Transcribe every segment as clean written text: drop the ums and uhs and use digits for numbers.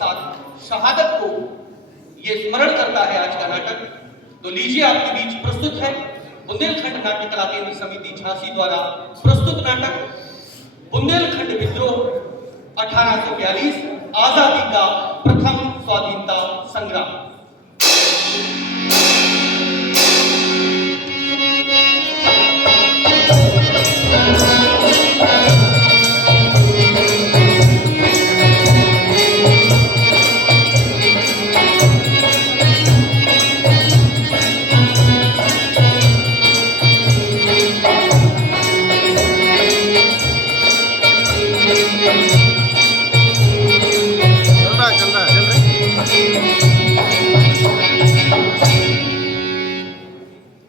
साथ शहादत को ये स्मरण करता है आज का नाटक। तो लीजिए आपके बीच प्रस्तुत है बुंदेलखंड नाट्य कला केंद्र समिति झांसी द्वारा प्रस्तुत नाटक बुंदेलखंड विद्रोह 1842 आजादी का प्रथम स्वाधीनता संग्राम।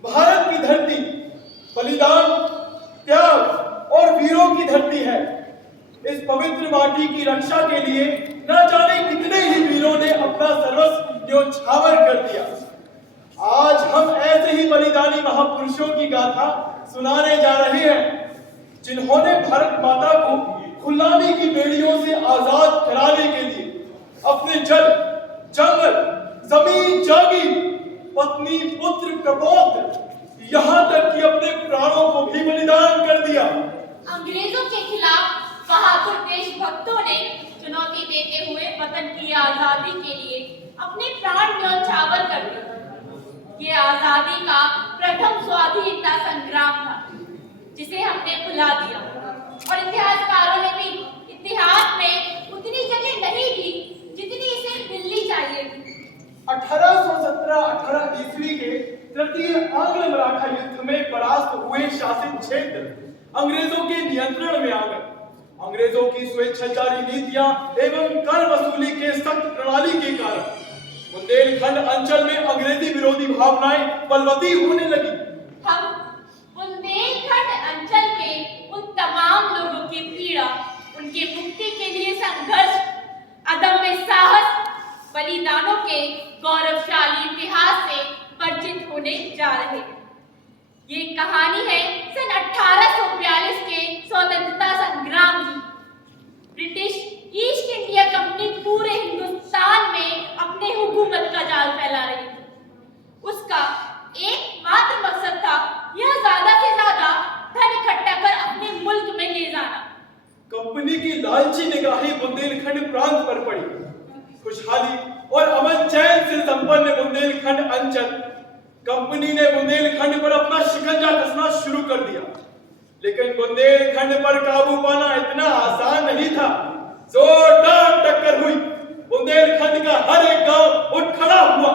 भारत की धरती बलिदान, त्याग और वीरों की धरती है। इस पवित्र माटी की रक्षा के लिए न जाने कितने ही वीरों ने अपना सर्वस्व न्योछावर कर दिया। आज हम ऐसे ही बलिदानी महापुरुषों की गाथा सुनाने जा रहे हैं, जिन्होंने भारत माता को गुलामी की बेड़ियों से आजाद कराने के लिए अपने जल, जंगल, जमीन, जागीर, पत्नी, पुत्र, प्रपौत्र, यहाँ तक कि अपने प्राणों को भी बलिदान कर दिया। अंग्रेजों के खिलाफ बहादुर देशभक्तों ने चुनौती देते हुए वतन की आजादी के लिए अपने प्राण न्योछावर कर दिए। ये आजादी का प्रथम स्वाधीनता संग्राम था, जिसे हमने भुला दिया और इतिहासकारों ने भी इतिहास में उतनी जगह नहीं दी जितनी इसे मिलनी चाहिए थी। 1817-18 ईस्वी के तृतीय आंग्ल मराठा युद्ध में परास्त हुए शासित क्षेत्र अंग्रेजों के नियंत्रण में आ गए। अंग्रेजों की स्वेच्छाचारी नीतियां एवं कर वसूली के सख्त प्रणाली के कारण बुंदेलखंड अंचल में अंग्रेजी विरोधी भावनाएं बलवती होने लगी। हम बुंदेलखंड अंचल के उन तमाम लोगों की पीड़ा, उनकी मुक्ति के लिए संघर्ष, अदम्य साहस, बलिदानों के गौरवशाली इतिहास से परिचित होने जा रहे हैं। ये कहानी है सन 1842 के स्वतंत्रता संग्राम की। ब्रिटिश ईस्ट इंडिया कंपनी पूरे हिंदुस्तान में अपने हुकूमत का जाल फैला रही थी। उसका एकमात्र मकसद था यह ज्यादा से ज्यादा धन इकट्ठा कर अपने मुल्क में ले जाना। कंपनी की लालची निगाहें बुंदेलखंड प्रांत पर पड़ी। खुशहाली और अमन चैन से संपन्न बुंदेलखंड अंचल, कंपनी ने बुंदेलखंड पर अपना शिकंजा कसना शुरू कर दिया। लेकिन बुंदेलखंड पर काबू पाना इतना आसान नहीं था। जोरदार टक्कर हुई। बुंदेलखंड का हर एक गांव उठ खड़ा हुआ।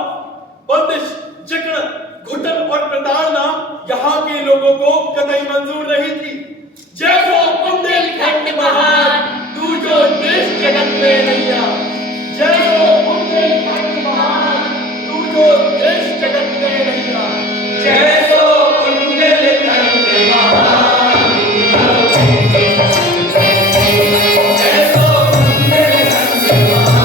बंदिश, जकड़, घुटन और प्रताड़ना यहाँ के लोगों को कतई मंजूर नहीं थी। जैसो बुंदेलखंड महान, तू जो देश जगत में नैया। जैसो बुंदेलखंड महान, तू जो देश जगत में नैया। जैसो बुंदेलखंड महान, जैसो बुंदेलखंड महान।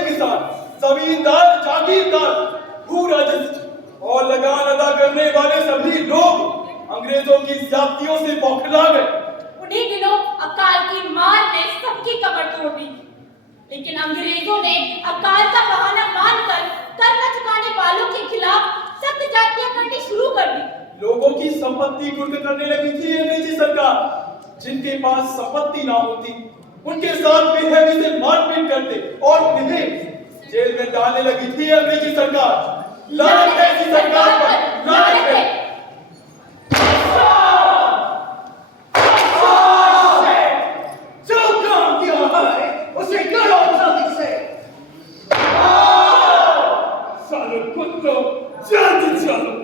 किसान, जमींदार, जागीरदार, भू राजस्व और लगान अदा करने वाले सभी लोग अंग्रेजों की ज्यादतियों से बौखला गए। उन्हीं दिनों अकाल की मार ने सबकी कमर तोड़ दी, लेकिन अंग्रेजों ने अकाल का बहाना मानकर कर न चुकाने वालों के खिलाफ सख्त जातियां करनी शुरू कर दी। लोगों की संपत्ति कुर्क करने लगी थी अंग्रेजी सरकार। जिनके पास संपत्ति ना होती उनके साथ बेरहमी से मारपीट करते और उन्हें जेल में डालने लगी थी अंग्रेजी सरकार। लानत है ऐसी सरकार पर, लानत है। जो काम किया है उसे करो जल्दी से। सालों कुत्तों, जल्दी चलो।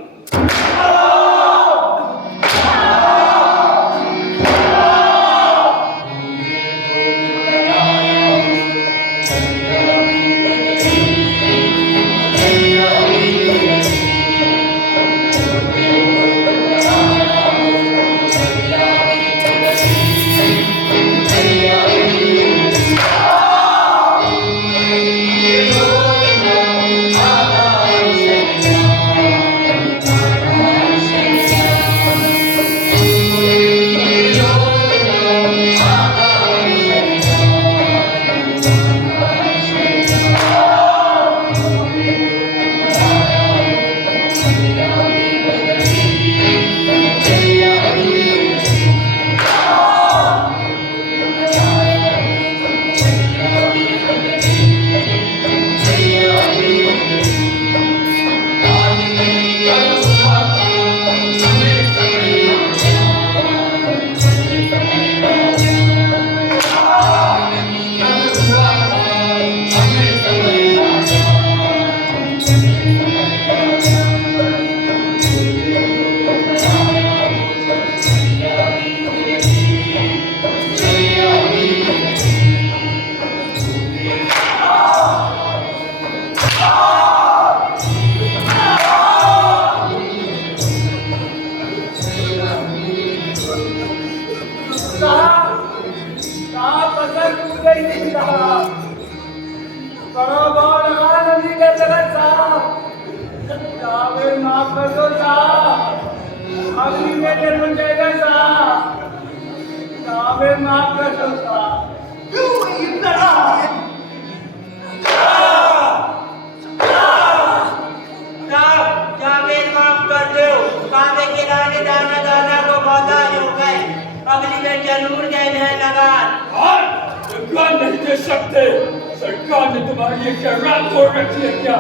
सरकार ने तुम्हारी क्या रात हो रखी है क्या?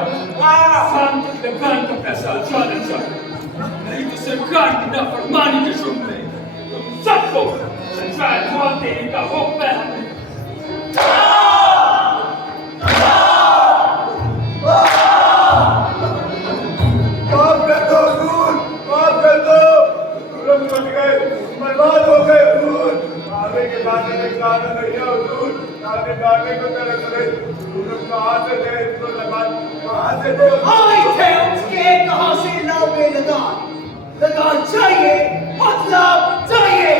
शाम तक लगान का पैसा जाना चाहिए, नहीं तो सरकार की नाफरमानी के शुरू में तुम सबको सजाए मौत देने का हुक्म है हमें। माफ कर दो हुजूर, माफ कर दो। तुरंत बच गए, बर्बाद हो गए हुजूर। आगे के दाने में दाना नहीं है हुजूर, दाने दाने को तरह करे। तुरंत कहाँ से दे इसको लगान, कहाँ से दे? आए थे उसके कहाँ से लाओगे लगान? लगान चाहिए, मतलब चाहिए।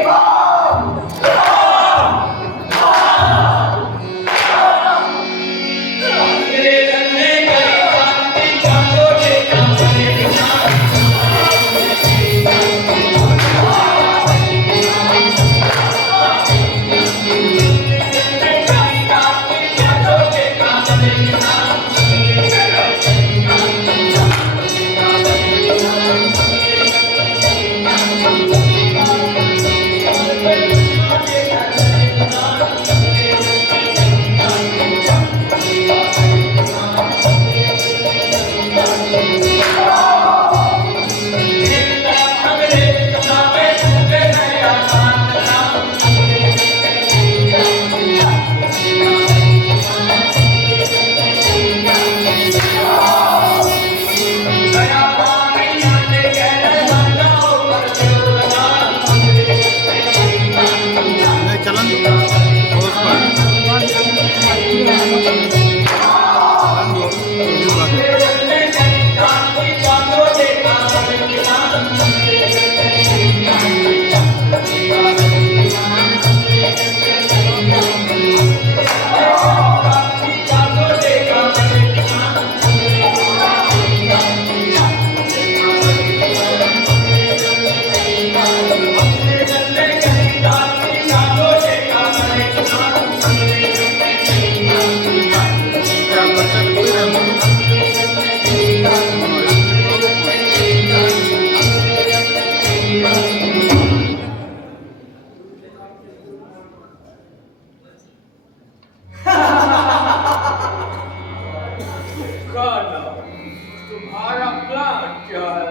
तुम्हारा प्लान क्या है?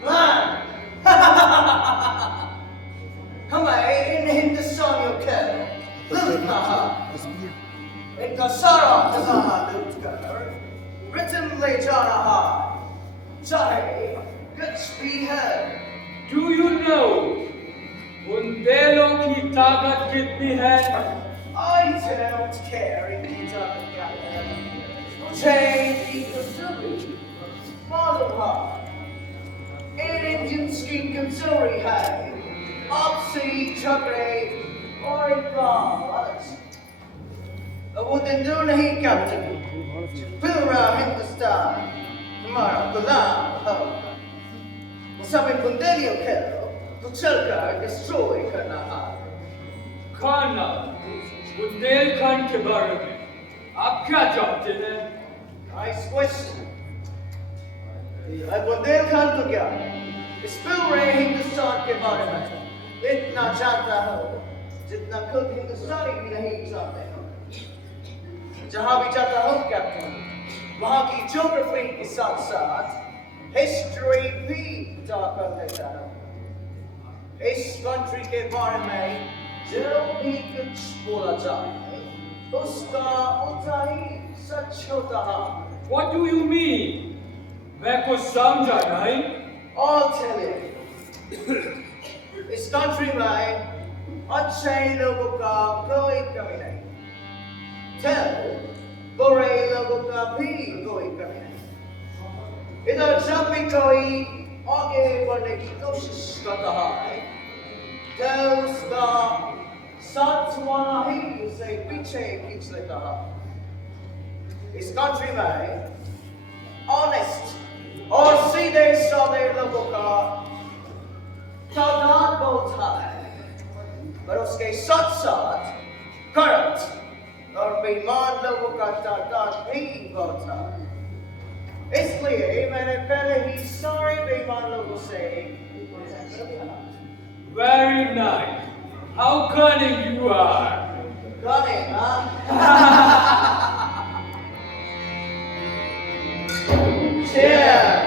प्लान हमें इन हिंदुस्तानियों के लूटना है। इनका सारा खजाना लूट कर ब्रिटेन ले जाना है, चाहे कुछ भी है। Do you know बुंदेलों की ताकत कितनी है? I don't care इनकी ताकत क्या है, मुझे इनकी कमजोरी मालूम है। इन इंडियंस की कमजोरी है आपसी झगड़े और इनका लालच। वो दिन दूर नहीं कैप्टन, पूरा हिंदुस्तान हमारा गुलाम होगा। सब इन बुंदेलियों को तो चलकर डिस्ट्रॉय करना है। खाना बुंदेलखंड के बारे में आप क्या जानते हैं? Nice question. बुंदेलखंड तो क्या, इस पूरे हिंदुस्तान के बारे में इतना जानता हूँ जितना खुद हिंदुस्तानी भी नहीं जानते हो। जहाँ भी जाता हूँ कैप्टन, वहाँ की ज्योग्राफी के साथ साथ हिस्ट्री भी जाकर लेता हूँ। इस कंट्री के बारे में जो भी कुछ बोला जाए उसका उतना ही सच होता है। What do you mean? मैं कुछ समझा नहीं। I'll tell you. इस कंट्री में अच्छे लोगों का कोई कमी नहीं, बुरे लोगों का भी कोई कमी नहीं। इधर जब भी कोई आगे बढ़ने की कोशिश करता है तो उसका साथ वाला ही उसे पीछे खींच लेता है। इस कंट्री में ऑनेस्ट और सीधे साधे लोगों का तादाद बहुत है, पर उसके साथ साथ करप्ट और बेईमान लोगों का तादाद भी बहुत है। इसलिए मैंने पहले ही सारे बेईमान लोगों से Very nice. How cunning you are. cunning, huh? Cheers.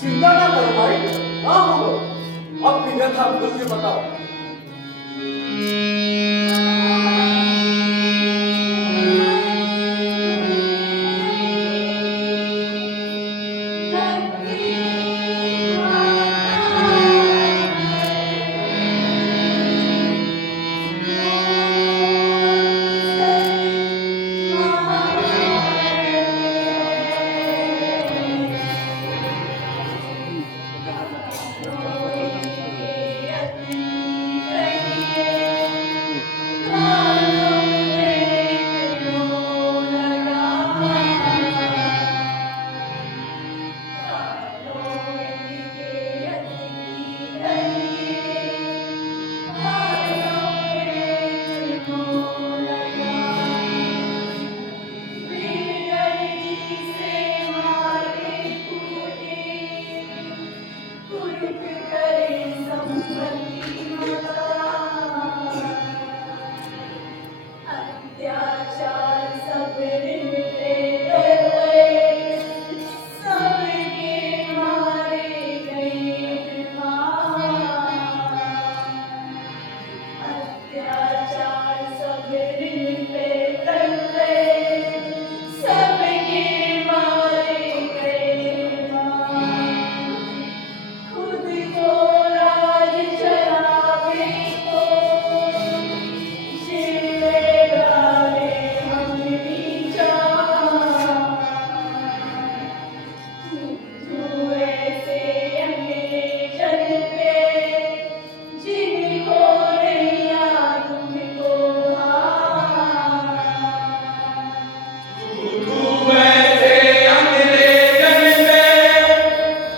चिंता ना करो भाई, हाँ होगा। अपनी व्यथा खुल के बताओ। अत्याचार सब इन पे कर गए, सबके मारे गए मां। खुद को राज चलावे को जिलेगा रे हमरी जान। तू ऐसे अंग्रेजन पे जिनको नैया तुमको तू ऐसे अंग्रेजन पे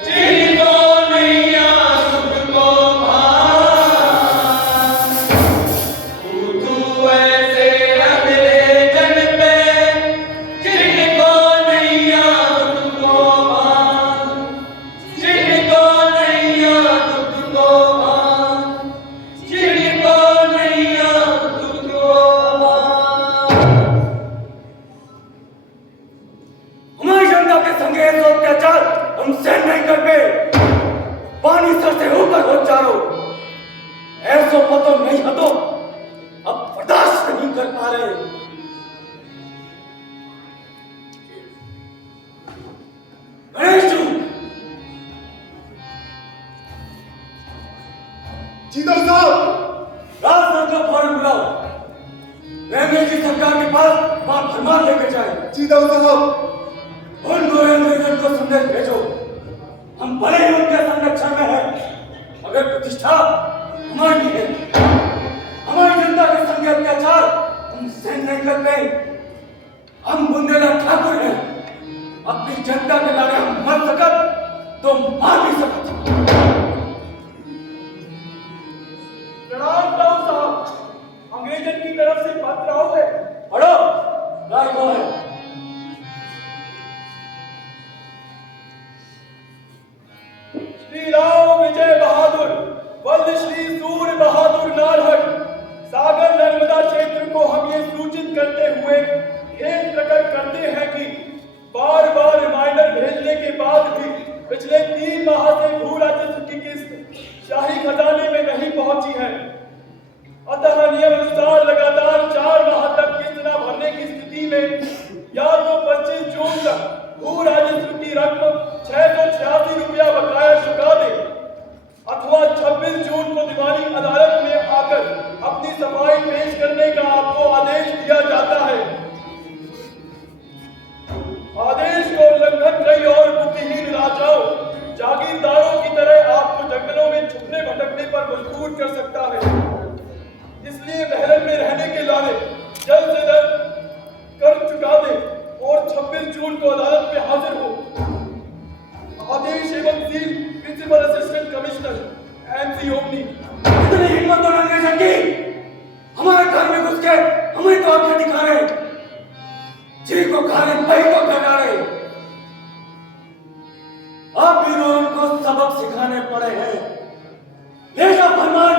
जिनको नैया तुमको तू ऐसे अंग्रेजन पे जिनको नैया तुमको जिनको नैया तुमको जिनको नैया तुमको हमारी जनता के संगे ऐसा अत्याचार हम सहन नहीं कर पे। पानी सर से ऊपर हो चारो ऐसो पतो नहीं हतो अब बर्दाश्त नहीं कर पा रहे। गणेश जीतो साहब, राजनाथ का फौरन बुलाओ। मैं जी सरकार के पास वहां फरमान लेके जाए। जीतो साहब, उन दो अंग्रेजों को संदेश भेजो, हम भले ही उनके संरक्षण में हैं, मगर प्रतिष्ठा हमारी है। हमारी जनता के संग अत्याचार हम सहन नहीं कर पाए। हम बुंदेलखंड ठाकुर हैं, अपनी जनता के लाने हम मर सकत तो मार भी सकत। प्रणाम राव साहब, अंग्रेजन की तरफ से पत्र आओ है। पढ़ो, राय को है। श्री राव विजय बहादुर, वल्द श्री सूर्य बहादुर नारहट, सागर नर्मदा क्षेत्र को हम ये सूचित करते हुए खेद प्रकट करते हैं कि बार बार रिमाइंडर भेजने के बाद भी पिछले 3 माह से भू राजस्व की किस्त शाही खजाने में नहीं पहुंची है। अतः नियम अनुसार लगातार 4 माह तक किस्त न भरने की स्थिति में या तो 25 जून तक भू राजस्व की रकम 686 रुपया बकाया चुका दे अथवा 26 जून को दीवानी अदालत में आकर अपनी सफाई पेश करने का आपको आदेश दिया जाता है। आदेश को उल्लंघन कई और बुद्धिहीन राजाओं, जागीरदारों की तरह आपको जंगलों में छुपने भटकने पर मजबूर कर सकता है। इसलिए महल में रहने के लाने जल्द से जल्द कर चुका दे और 26 जून को अदालत में हाजिर हो। आदेश एवं seal principal assistant commissioner MC ओमनी। इतनी हिम्मत और अंग्रेजन की हमारे घर में घुस के हमें तो आंखें दिखा रहे, जी को खा रहे, भाई को खा रहे। अब भी उनको सबक सिखाने पड़े हैं। ले जाओ फरमान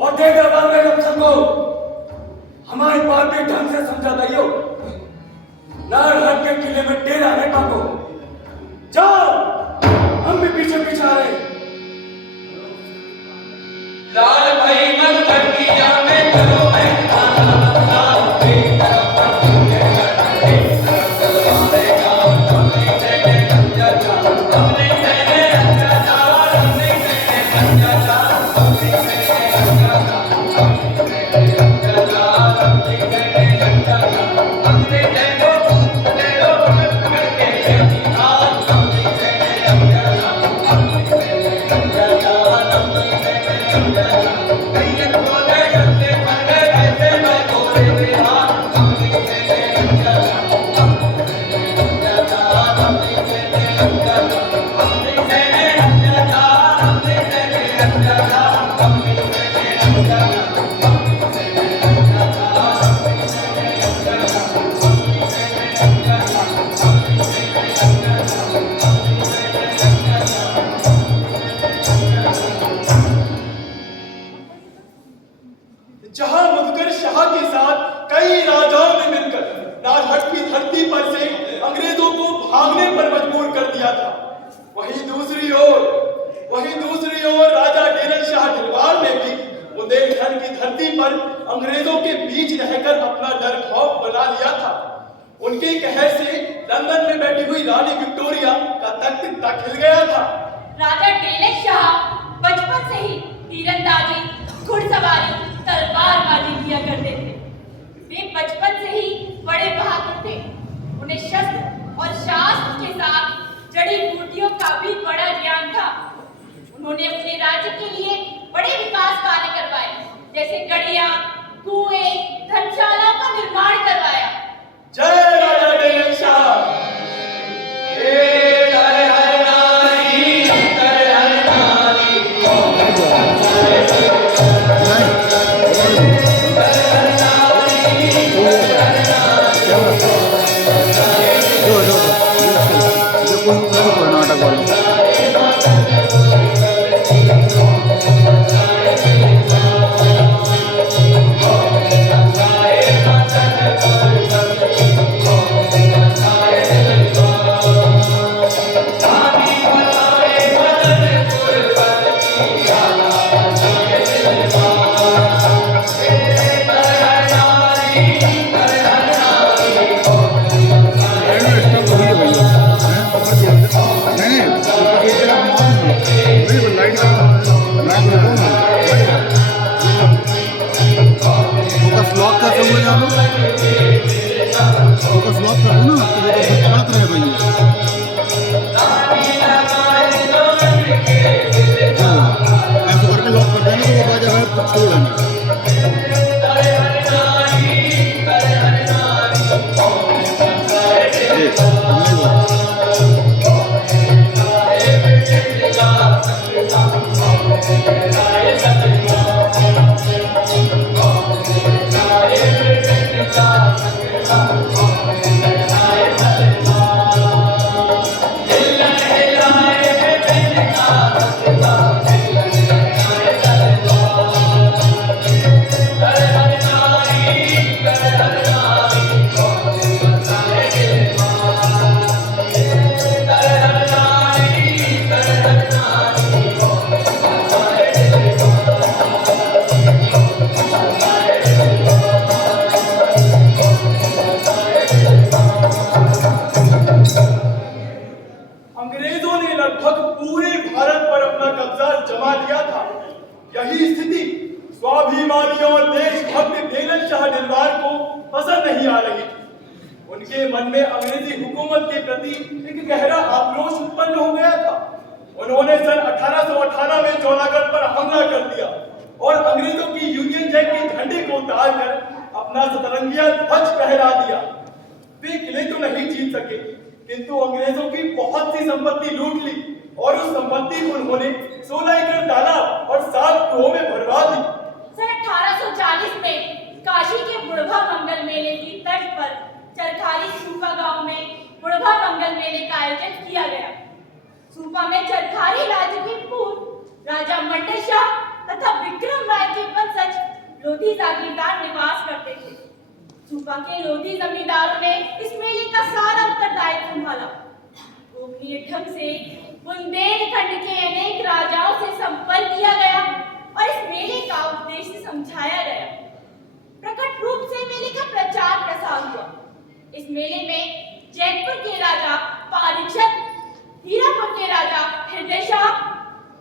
और दे दो बांग्लादेश अफसर को। हमारी बात भी ढंग से समझा दियो। नारहट के किले में डेरा है पाको। जाओ, हम भी पीछे पीछे आ रहे। लाल भाई मत करती जा में करो जहां मुदकर शाह के साथ कई राजाओं ने मिलकर नारहट की धरती पर से अंग्रेजों को भागने पर मजबूर कर दिया था, वहीं दूसरी ओर राजा डेरन शाह ढिलवार ने भी बुंदेलखंड की धरती पर अंग्रेजों के बीच रहकर अपना डर खौफ बना लिया था। उनके कहर से लंदन में बैठी हुई रानी विक्टोरिया का तख्त तक हिल गया था। राजा डेलक शाह बचपन से ही तीरंदाजी, घुड़सवारी, तलवारबाजी किया करते थे। वे बचपन से ही बड़े बहादुर थे। उन्हें शस्त्र और शास्त्र के साथ जड़ी बूटियों का भी बड़ा ज्ञान था। उन्होंने अपने राज्य के लिए बड़े विकास कार्य करवाए, जैसे गढ़िया, कुएं, धर्मशालाओं का निर्माण करवाया। जय राजा डेलक शाह। उनके मन में अंग्रेजी हुकूमत के प्रति एक गहरा आक्रोश उत्पन्न हो गया था। उन्होंने सन 1818 में जौनागढ़ पर हमला कर दिया और अंग्रेजों की यूनियन जैक के झंडे को उतारकर अपना सतरंगिया ध्वज फहरा दिया। वे किले तो नहीं जीत सके, किंतु अंग्रेजों की बहुत सी संपत्ति लूट ली और उस संपत्ति को उन्होंने 16 एकड़ तालाब और 7 कुओं में भरवा दी। सन 1840 में काशी के बुढ़भा मंगल मेले की तर्ज पर चरखारी सूपा गांव में बुढ़भा मंगल मेले का आयोजन किया गया। सूपा में चरखारी राज्य के पूर्व राजा मंडे शाह तथा विक्रम राय के वंशज लोधी जागीरदार निवास करते थे। सूपा के लोधी जमींदारों ने इस मेले का सारा उत्तरदायित्व संभाला। गोपनीय ढंग से बुंदेलखंड के अनेक राजाओं से संपर्क किया गया और इस मेले का उद्देश्य समझाया गया। प्रकट रूप से मेले का प्रचार प्रसार हुआ। इस मेले में जयपुर के राजा पारीक्षत, हीरापुर के राजा हृदय शाह,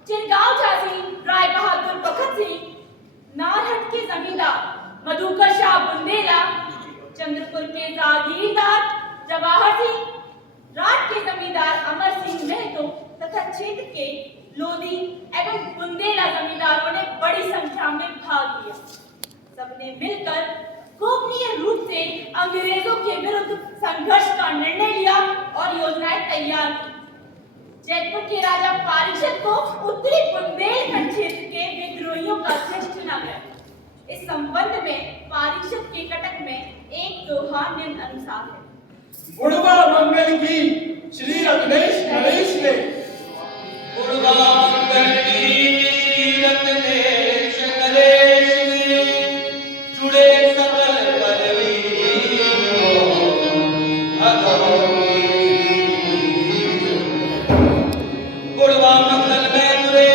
चिरगांव झांसी राय बहादुर बखत सिंह, नारहट के जमींदार मधुकर शाह बुंदेला, चंद्रपुर के जागीरदार जवाहर सिंह, राठ के जमींदार अमर सिंह महतो तथा क्षेत्र के लोधी एवं बुंदेला जमींदारों ने बड़ी संख्या में भाग लिया। सबने मिलकर गोपनीय रूप से अंग्रेजों के विरुद्ध संघर्ष का निर्णय लिया और योजनाएं तैयार की। जयपुर के राजा पारीक्षत को उत्तरी बुंदेलखंड क्षेत्र के विद्रोहियों का अध्यक्ष चुना गया। इस संबंध में पारीक्षत के कटक में एक दोहा निम्न अनुसार है। बुढ़वा मंगल की श्री रत्नेश नरेश ने, बुढ़वा मंगल की श्री रत्नेश नरेश ने, जुड़े सकल बुढ़वा मंगल में तुरे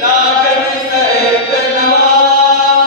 राजन सहित नवाब,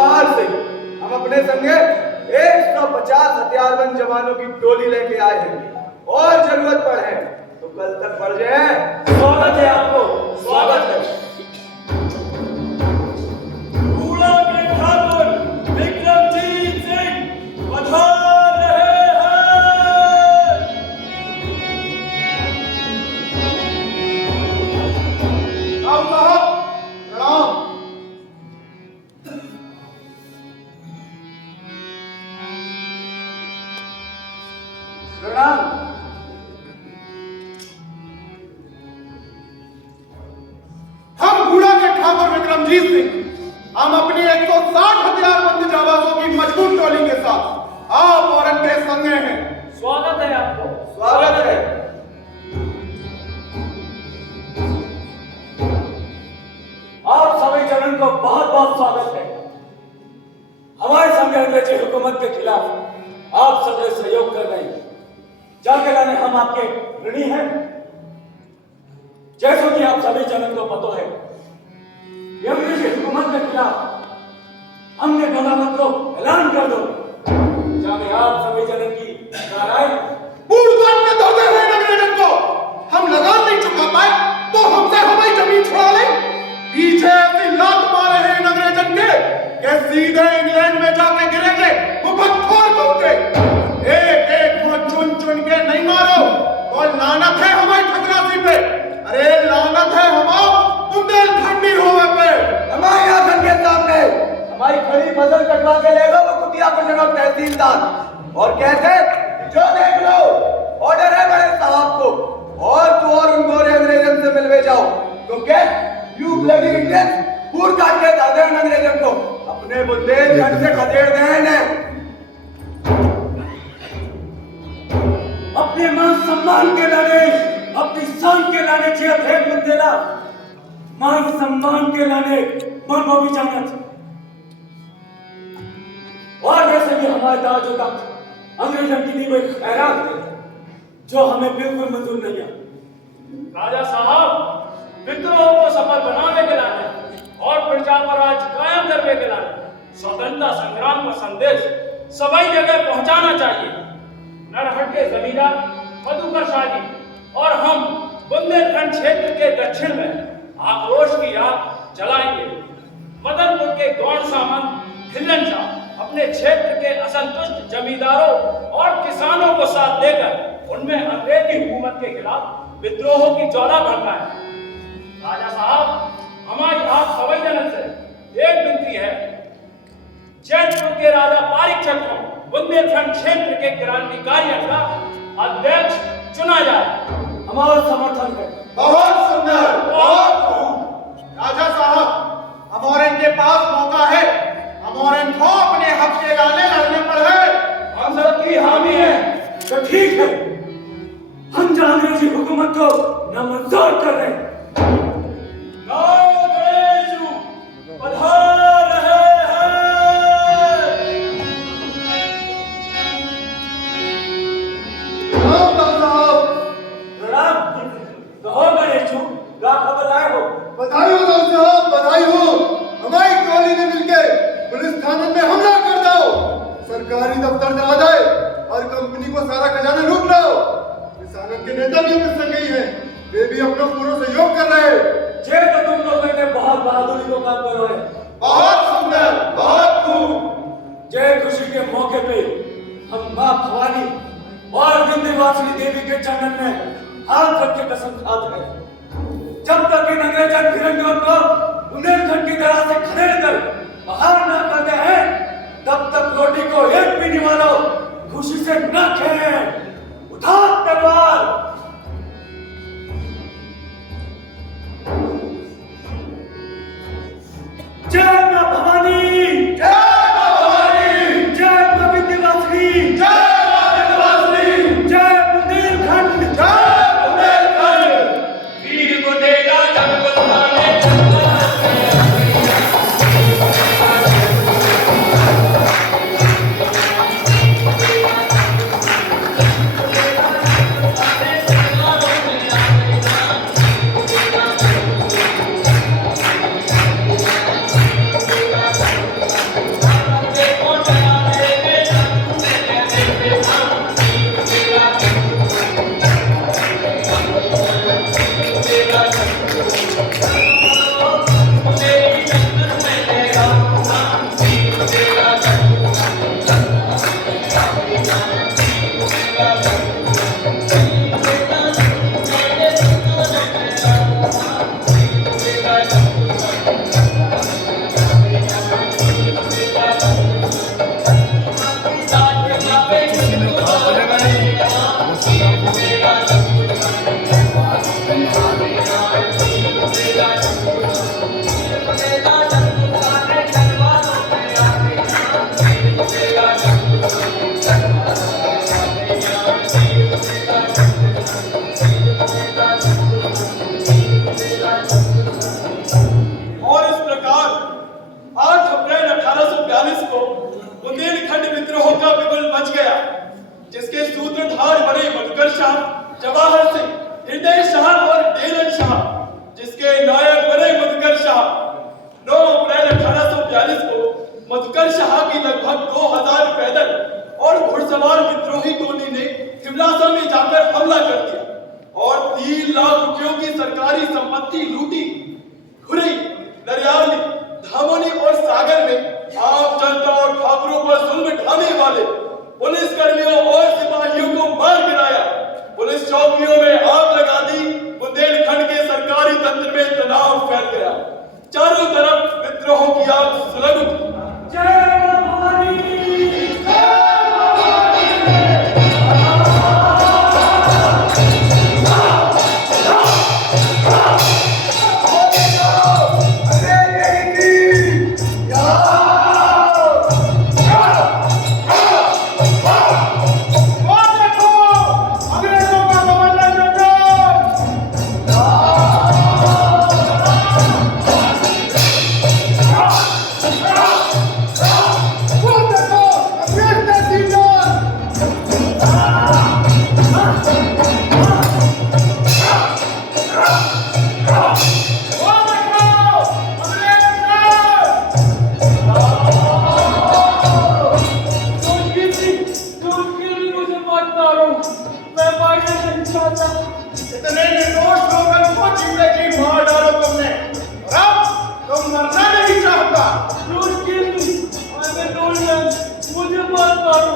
बाहर से हम अपने संगे 150 हथियारबंद जवानों की टोली लेके आए हैं और जरूरत पड़े तो कल तक बढ़ जाए। स्वागत है आपको, स्वागत है। रूड़ा के ठाकुर विक्रमजीत सिंह पधार रहे हैं। राव साहब प्रणाम। प्रणाम। हम गुड़ा के ठाकुर विक्रमजीत सिंह हम अपनी 160 हथियारबंद जाबाजों की मजबूत टोली के साथ आप और इनके संगे हैं। स्वागत है आपको। स्वागत है। आप सभी जनों को बहुत बहुत स्वागत है। हमारे संग अंग्रेजी हुकूमत के खिलाफ आप सभी सहयोग कर रहे हैं। जाके लाने हम आपके ऋणी हैं। जैसा कि आप सभी जनों को पता है, ये अंग्रेजी हुकूमत के खिलाफ हमने बगावत को ऐलान कर दो। जाके आप सभी जनों की राय पूर्ववाद में धोखे हुए अंग्रेजों को हम लगान नहीं चुका पाए तो हमसे हमारी जमीन छुड़ा ले। पीछे ऐसी लात मारे हैं इन अंग्रेजों के कि सीधे इंग्लैंड में जाके गिरेंगे वो बदखोर घूमते। एक एक को चुन चुन के नहीं मारो और लानत है हमारी ठकरासी पे। अरे लानत है हमारे बुंदेलखंडी होवे पे। हमारी आंखों के सामने हमारी खड़ी फसल कटवा के ले गो वो कुतिया प्रजनों तहसीलदार और कहते जो देख लो ऑर्डर है बड़े साहब को और तू और उन गोरे अंग्रेजों से मिलवे जाओ। तुम क्या यू ब्लडी इंडियंस पूर काट के दादे उन अंग्रेजों को अपने बुंदेलखंड से खदेड़ दें। अपने मान सम्मान के लाने, अपनी शान के लाने चाहिए थे बुंदेला। मान सम्मान के लाने मन को भी जाना चाहिए। और वैसे भी हमारे दाजों का अंग्रेजों की दी हुई खैरात है जो हमें बिल्कुल मंजूर नहीं है। राजा साहब विद्रोह को सफल बनाने के लाने और प्रजा पर राज कायम करने के लाने स्वतंत्रता संग्राम का संदेश सभी जगह पहुंचाना चाहिए। नरहट के जमींदार मधुकर शाह जी और हम बुंदेलखंड क्षेत्र के दक्षिण में आक्रोश की आग जलाएंगे। मदनपुर के गौड़ सामंत हिल्लन शाह अपने क्षेत्र के असंतुष्ट जमींदारों और किसानों को साथ देकर उनमें अंग्रेजी हुकूमत के खिलाफ विद्रोह की ज्वाला भड़काए। राजा साहब हमारी आप सभी जनों से एक विनती है, जैतपुर के राजा पारिक चंद को बुंदेलखंड क्षेत्र के क्रांतिकारी का अध्यक्ष चुना जाए। हमारा समर्थन है। बहुत सुंदर, बहुत खूब। राजा साहब हम और इनके पास मौका है, हम और इनको अपने हक के लाने लड़ने पर है। हम सबकी हामी है तो ठीक है। हम जो अंग्रेजी हुकूमत को नामंजूर कर रहे हैं। पधार रहे हैं। प्रणाम। तो हो गणेशू, क्या खबर आए हो? बधाई हो राव साहब, बधाई हो। हमारी टोली ने मिलकर पुलिस थाने में हमला कर दो, सरकारी दफ्तर जला जाए और कंपनी को सारा खजाना लूट लो। किसानों के नेता भी हमें संग ही हैं, वे भी अपना पूरा सहयोग कर रहे हैं। जे तो तुम लोगों ने बहुत बहादुरी को काम करो है। बहुत सुंदर, बहुत खूब। जय खुशी के मौके पे हम मां भवानी और विंध्यवासिनी देवी के चरणन में हाथ रख के कसम खाते हैं, जब तक इन अंग्रेजों फिरंगियों को बुंदेलखंड की तरह से खदेड़ कर बाहर न करते हैं, तब तक रोटी को एक भी नहीं वालो खुशी से न खेलें। उठा तलवार। जय मां भवानी, जय मां भवानी, जय मां विंध्यवासिनी, जय मां विंध्यवासिनी, जय बुंदेलखंड, जय बुंदेलखंड। वीर को देगा जग बधाने। मधुकर शाह, जवाहर सिंह, हृदय शाह और डेलन शाह, जिसके नायक बने मधुकर शाह। 9 अप्रैल 1842 को मधुकर शाह की लगभग 2000 पैदल और घुड़सवार विद्रोही टोली ने खिवलासा में जाकर हमला कर दिया और 3 लाख रुपयों की सरकारी संपत्ति लूटी। खुरई, नरियावली, धामोनी और सागर में आम जनता और ठाकुरों पर जुल्म ढाने वाले पुलिस कर्मियों और सिपाहियों को मार गिराया। पुलिस चौकियों में आग लगा दी। बुंदेलखंड के सरकारी तंत्र में तनाव फैल गया। चारों तरफ विद्रोह की आग सुलग उठी। जय भवानी। इतने निर्दोष लोगों को जिंदगी मार डालो तुमने, और अब तुम मरना नहीं चाहता। मुझे मार मारो।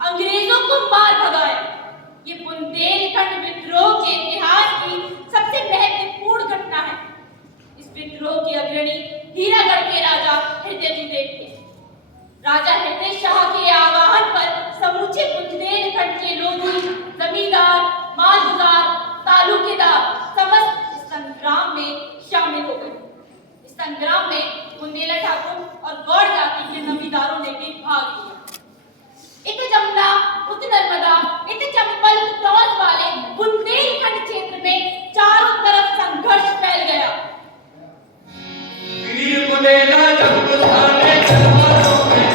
अंग्रेजों को मार भगाया। ये बुंदेलखंड विद्रोह के इतिहास की सबसे महत्वपूर्ण घटना है। इस विद्रोह के अग्रणी हीरागढ़ के राजा हृदय देव थे। राजा हृदय शाह के आह्वान पर समूचे बुंदेलखंड के लोधी, जमींदार, मालगुजार, तालुकेदार समस्त इस संग्राम में शामिल हो गए। इस संग्राम में बुंदेला ठाकुर और गौड़ जाति के जमींदारों ने भी भाग लिया। इत जमुना, उत नर्मदा, इत चंबल, टॉस वाले बुंदेलखंड क्षेत्र में चारों तरफ संघर्ष फैल गया। वीर बुंदेला जब गुस्साने जवानों में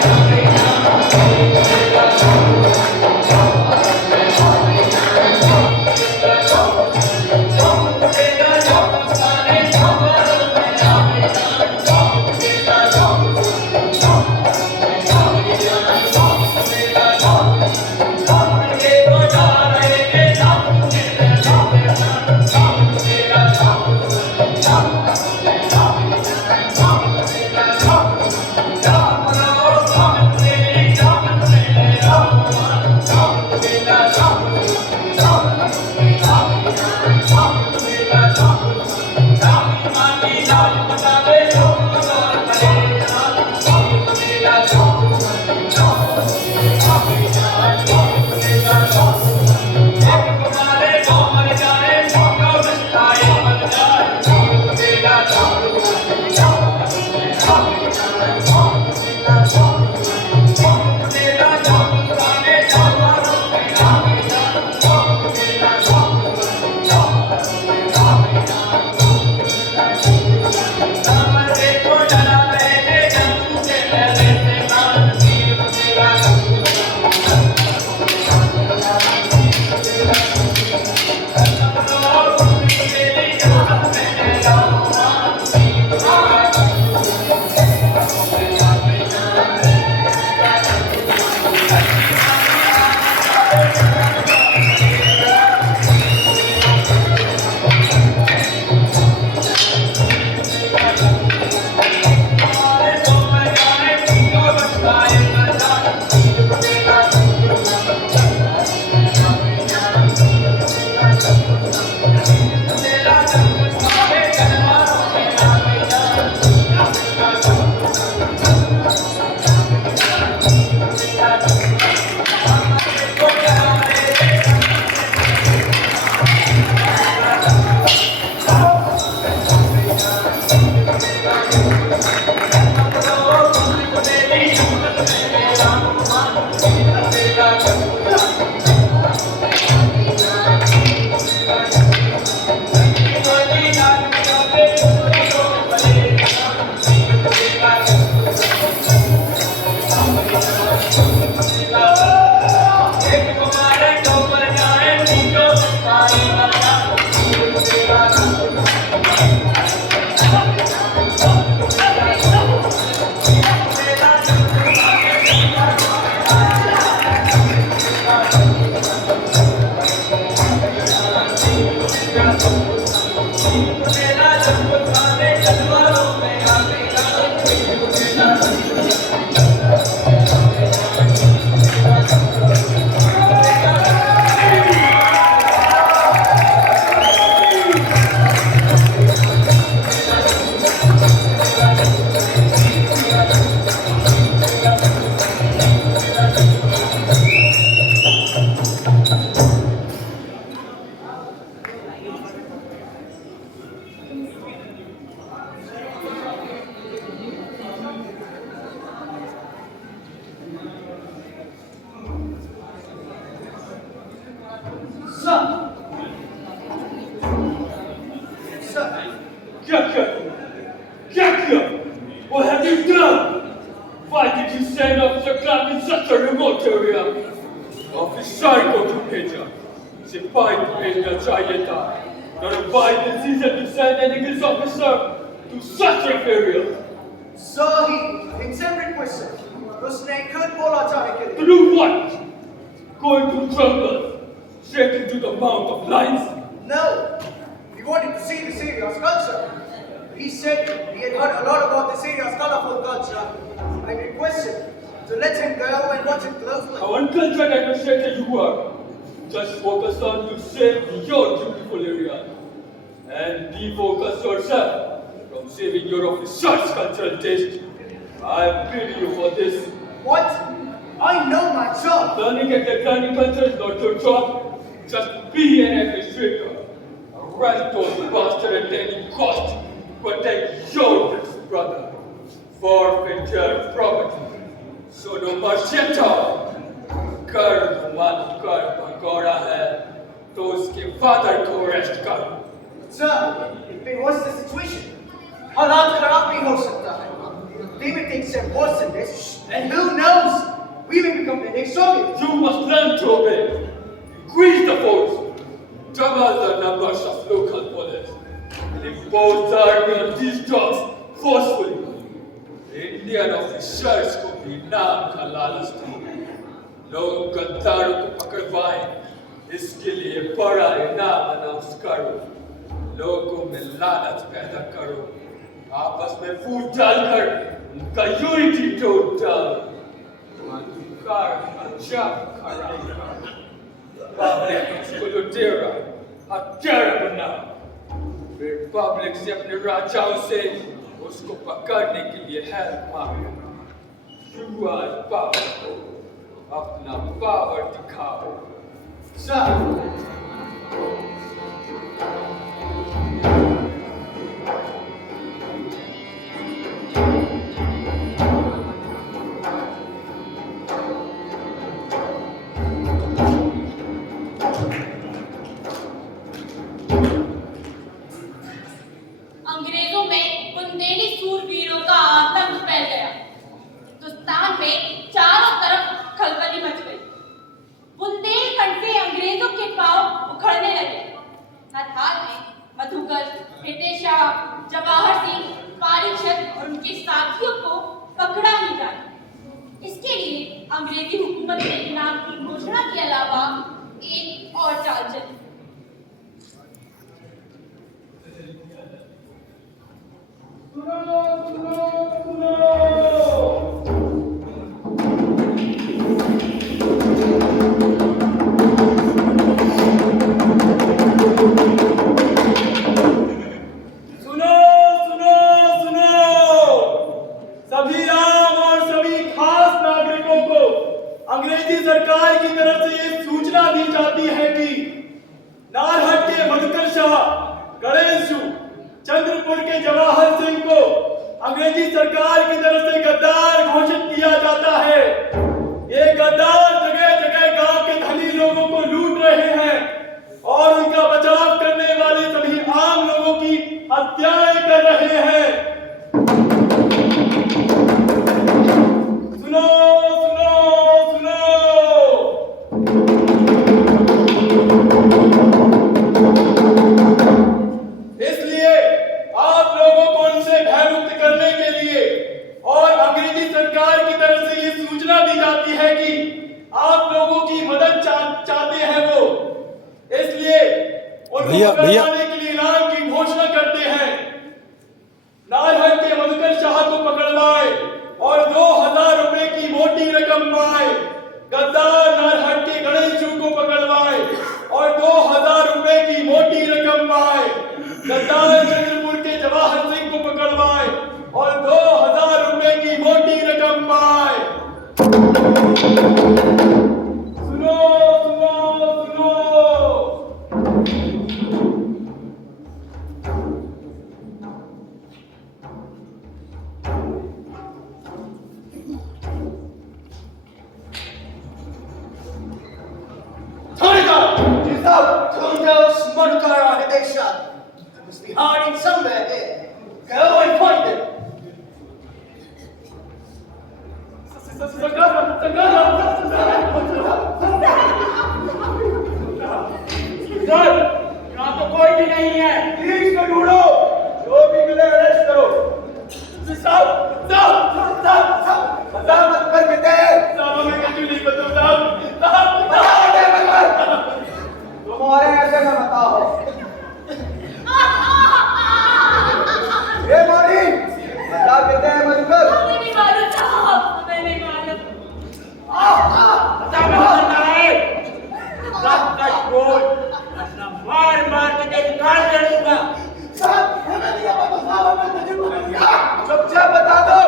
the remote area. ऑफिसर को क्यों भेजा? सिपाही को भेजना चाहिए था. Not a wise decision to send an English officer to such a area. Sir, इनसे requested. उसने खुद बोला जाने के To लिए. do what? Going to jungle, straight into the mouth of lions? No, he wanted to see this area's culture. He said he had heard a lot about this area's colorful culture. I requested to let him go and watch it closely. How uncultured administrator you are. Just focus on to save your beautiful area. And defocus yourself from saving your officer's cultural taste. I pity you for this. What? I know my job. Learning and declining culture is not your job. Just be an administrator. Arrest those bastards at any cost. Protect your big brother. Forfeit your property. So no more shit talk. कर मत कर पकौड़ा है तो उसके father को arrest करो. Sir, then what's the situation? हालात खराब नहीं हो सकता है. They may take some worse than this, and who knows? We may become the next Soviet. You must learn to obey. Increase the force. Double the numbers of local police. And impose the army on these dogs forcefully. Indian officers को भी नाम का लालच था. लोग गद्दारों को पकड़वाएं, इसके लिए बड़ा इनाम अनाउंस करो. लोगों में लालच पैदा करो. आपस में फूट डालकर उनका यूनिटी तोड़ डालो. अधिकार अंजाम खराब करो. पब्लिक को लुटेरा हत्यारा बनाओ. फिर पब्लिक से अपने राजाओं से उसको पकड़ने के लिए हेल्प मांगो. You are powerful. अपना पावर दिखाओ. Sir, अंग्रेजों में बुंदेली सूरवीरों का आतंक फैल गया. हिंदुस्तान में चारों तरफ खलबली मच गई. बुंदेलखंड से अंग्रेजों के पांव उखड़ने लगे. नथाल में मधुकर, हितेशा, जवाहर सिंह, पारीक्षत और उनके साथियों को पकड़ा ही जाए. इसके लिए अंग्रेजी हुकूमत ने इनाम की घोषणा के अलावा एक और चाल चली. सुनो सुनो सुनो. अंग्रेजी सरकार की तरफ से ये सूचना दी जाती है कि नारहट के मधुकर शाह, गणेश जू, चंद्रपुर के जवाहर सिंह को अंग्रेजी सरकार की तरफ से गद्दार घोषित किया जाता है. ये गद्दार जगह जगह गांव के धनी लोगों को लूट रहे हैं और उनका बचाव करने वाले सभी आम लोगों की हत्याएं कर रहे हैं. सुनो इसलिए आप लोगों को उनसे भयमुक्त करने के लिए और अंग्रेजी सरकार की तरफ से ये सूचना दी जाती है कि आप लोगों की मदद चाहते हैं वो, इसलिए उनको पकड़वाने के लिए इनाम की घोषणा करते हैं. नारहट के मधुकर शाह को पकड़वाए और 2000 रुपए की मोटी रकम पाए. गद्दार नारहट के गणेश जू को पकड़वाए और 2000 रुपए की मोटी रकम पाए. गद्दार चंद्रपुर के जवाहर सिंह को पकड़वाए और 2000 रुपए की मोटी रकम पाए. सुनो सुनो सुनो. Tundos, Mudukar, or Hidesha. There must be hiding somewhere here. Go and find them. सरकार सर, यहाँ तो कोई भी नहीं है। ठीक से ढूंढो, जो भी मिले अरेस्ट करो। साहब, साहब, साहब, साहब, मजाक मत कर बेटे। साहब, हमें कुछ नहीं पता, साहब, साहब, बताओ दे मत। तुम्हारे ऐसे में बताओ। ये मारी, बता बेटे मधुकर। हमें नहीं मालूम साहब, हमें नहीं मालूम। बता मैं करना है। सच बोल, वरना मार मार के तेरी कान कर दूंगा। साहब, हमें नहीं पता, साहब, हमें नहीं पता। चुपचाप बता दो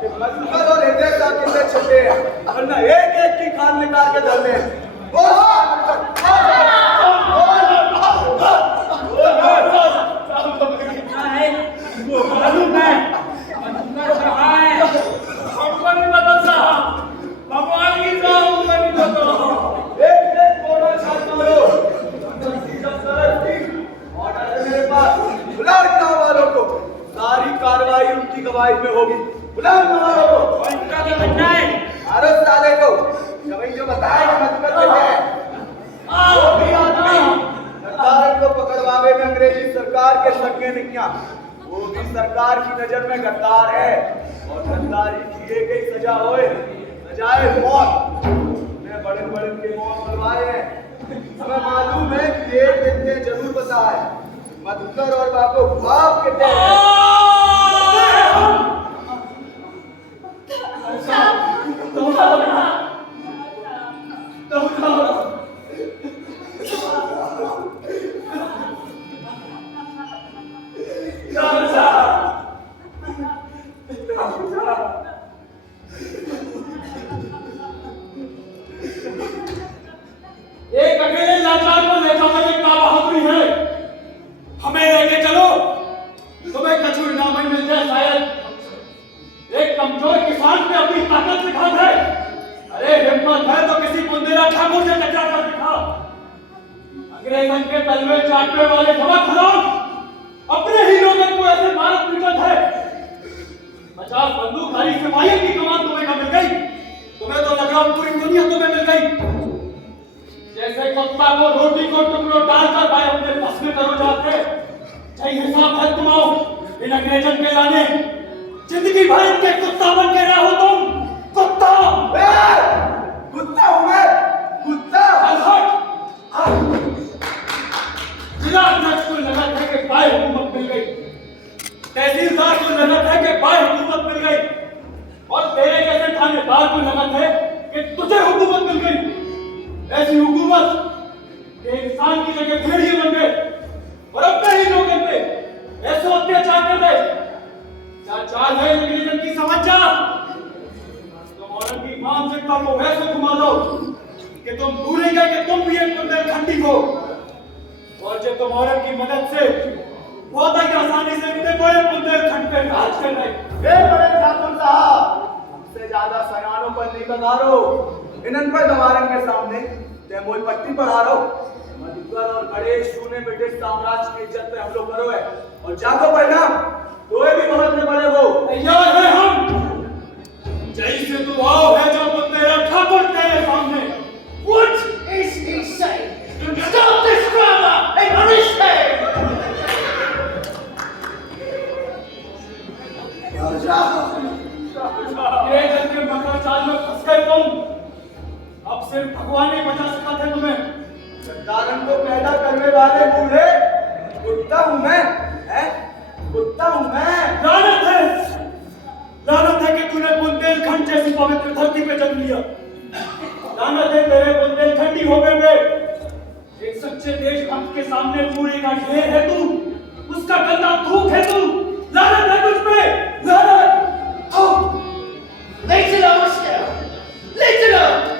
कि मधुकर और हृदय का कितने छुट्टे हैं, वरना एक एक की खान निकाल के धर ले। बोलो वो मालूम है, मधुकर कहाँ है? हमको नहीं पता साहब, भगवान की कसम हमको नहीं पता। एक एक कोना छाप मारो। ऑर्डर है मेरे पास। बुलाओ इन गाँव वालों को। सारी कार्रवाई उनकी गवाही में होगी। बुलाओ इन गाँव वालों को। इनका क्या बनना है? मारो साले को। जब जो बताए कि मधुकर बेटे हैं, वो भी आदमी गद्दार को पकड़वावे में अंग्रेजी सरकार के संगे निकला। वो भी सरकार की नजर में गद्दार है और गद्दारी की एक ही सजा होए, सजाए मौत। मैं बड़े बड़े के मौत बुलवाए हैं। हमें मालूम है कि एक दिन ने जरूर बताए मधुकर और बाबू बाप कितने हैं। एक अकेले लाचार को ले जाने में क्या बहादुरी है? हमें लेके चलो, तुम्हें कछुआ इनाम में मिल जाए शायद। एक कमजोर किसान पे अपनी ताकत दिखा दे। अरे हिम्मत है तो किसी बुंदेला ठाकुर से टकरा कर दिखा। अंग्रेजन के तलवे चाटने वाले धमक हराम अपने ही लोगों को ऐसे मारत पीटत है। 50 बंदूकधारी सिपाहियों की कमान तुम्हें मिल गई। तुम्हें तो लगा पूरी दुनिया तुम्हें मिल गई। जैसे कुत्ता को रोटी को टुकड़ों डालकर भाई अपने बस में करो जाते। चाहिए हिसाब है तुम आओ इन अंग्रेजन के लाने। जिंदगी भर इनके कुत्ता बन के रहो तुम। कुत्ता कुत्ता हूं मैं, कुत्ता। जिला अध्यक्ष को लगत है कि बाय हुकूमत मिल गई। तहसीलदार को लगत है कि बाय हुकूमत मिल गई। और तेरे जैसे थानेदार को लगत है कि तुझे हुकूमत मिल गई। ऐसी हुकूमत के इंसान की जगह भेड़िए बन गए और अपने ही लोगों पे ऐसे अत्याचार कर रहे। क्या चाल है अंग्रेजन की समझ जा। तुम औरत की मानसिकता को वैसे घुमा दो कि तुम भूल ही गए कि तुम भी एक बुंदेलखंडी हो। और जब तुम औरत की मदद से बहुत ही आसानी से इतने बड़े बुंदेलखंड पे राज कर रहे। बड़े ठाकुर साहब, हमसे ज्यादा सयानों पर नहीं बगारो। इन पर गवारन के सामने तैमूर पट्टी पढ़ा रहो। मधुकर और गणेश ने ब्रिटिश साम्राज्य की इज्जत पे हमलोग करो है और जाको परिणाम कोई भी बहुत में बड़े वो तैयार है हम। जैसे तू आओ है जो बुंदेला ठाकुर तेरे सामने। What is he saying? Stop this drama and arrest him! ये जल के मकर चाल में फंस गए तुम। अब सिर्फ भगवान ही बचा सकता थे तुम्हें। गद्दारन को पैदा करने वाले बूढ़े कुत्ता हूं मैं, हैं? कुत्ता हूं मैं। लानत है कि तूने बुंदेलखंड जैसी पवित्र धरती पे जन्म लिया। लानत है तेरे बुंदेलखंडी होने में। एक सच्चे देशभक्त के सामने पूरी का ढेर है तू, उसका गंदा थूक है तू। लानत है तुझ पे, लानत। Listen up, Estelle! Listen up!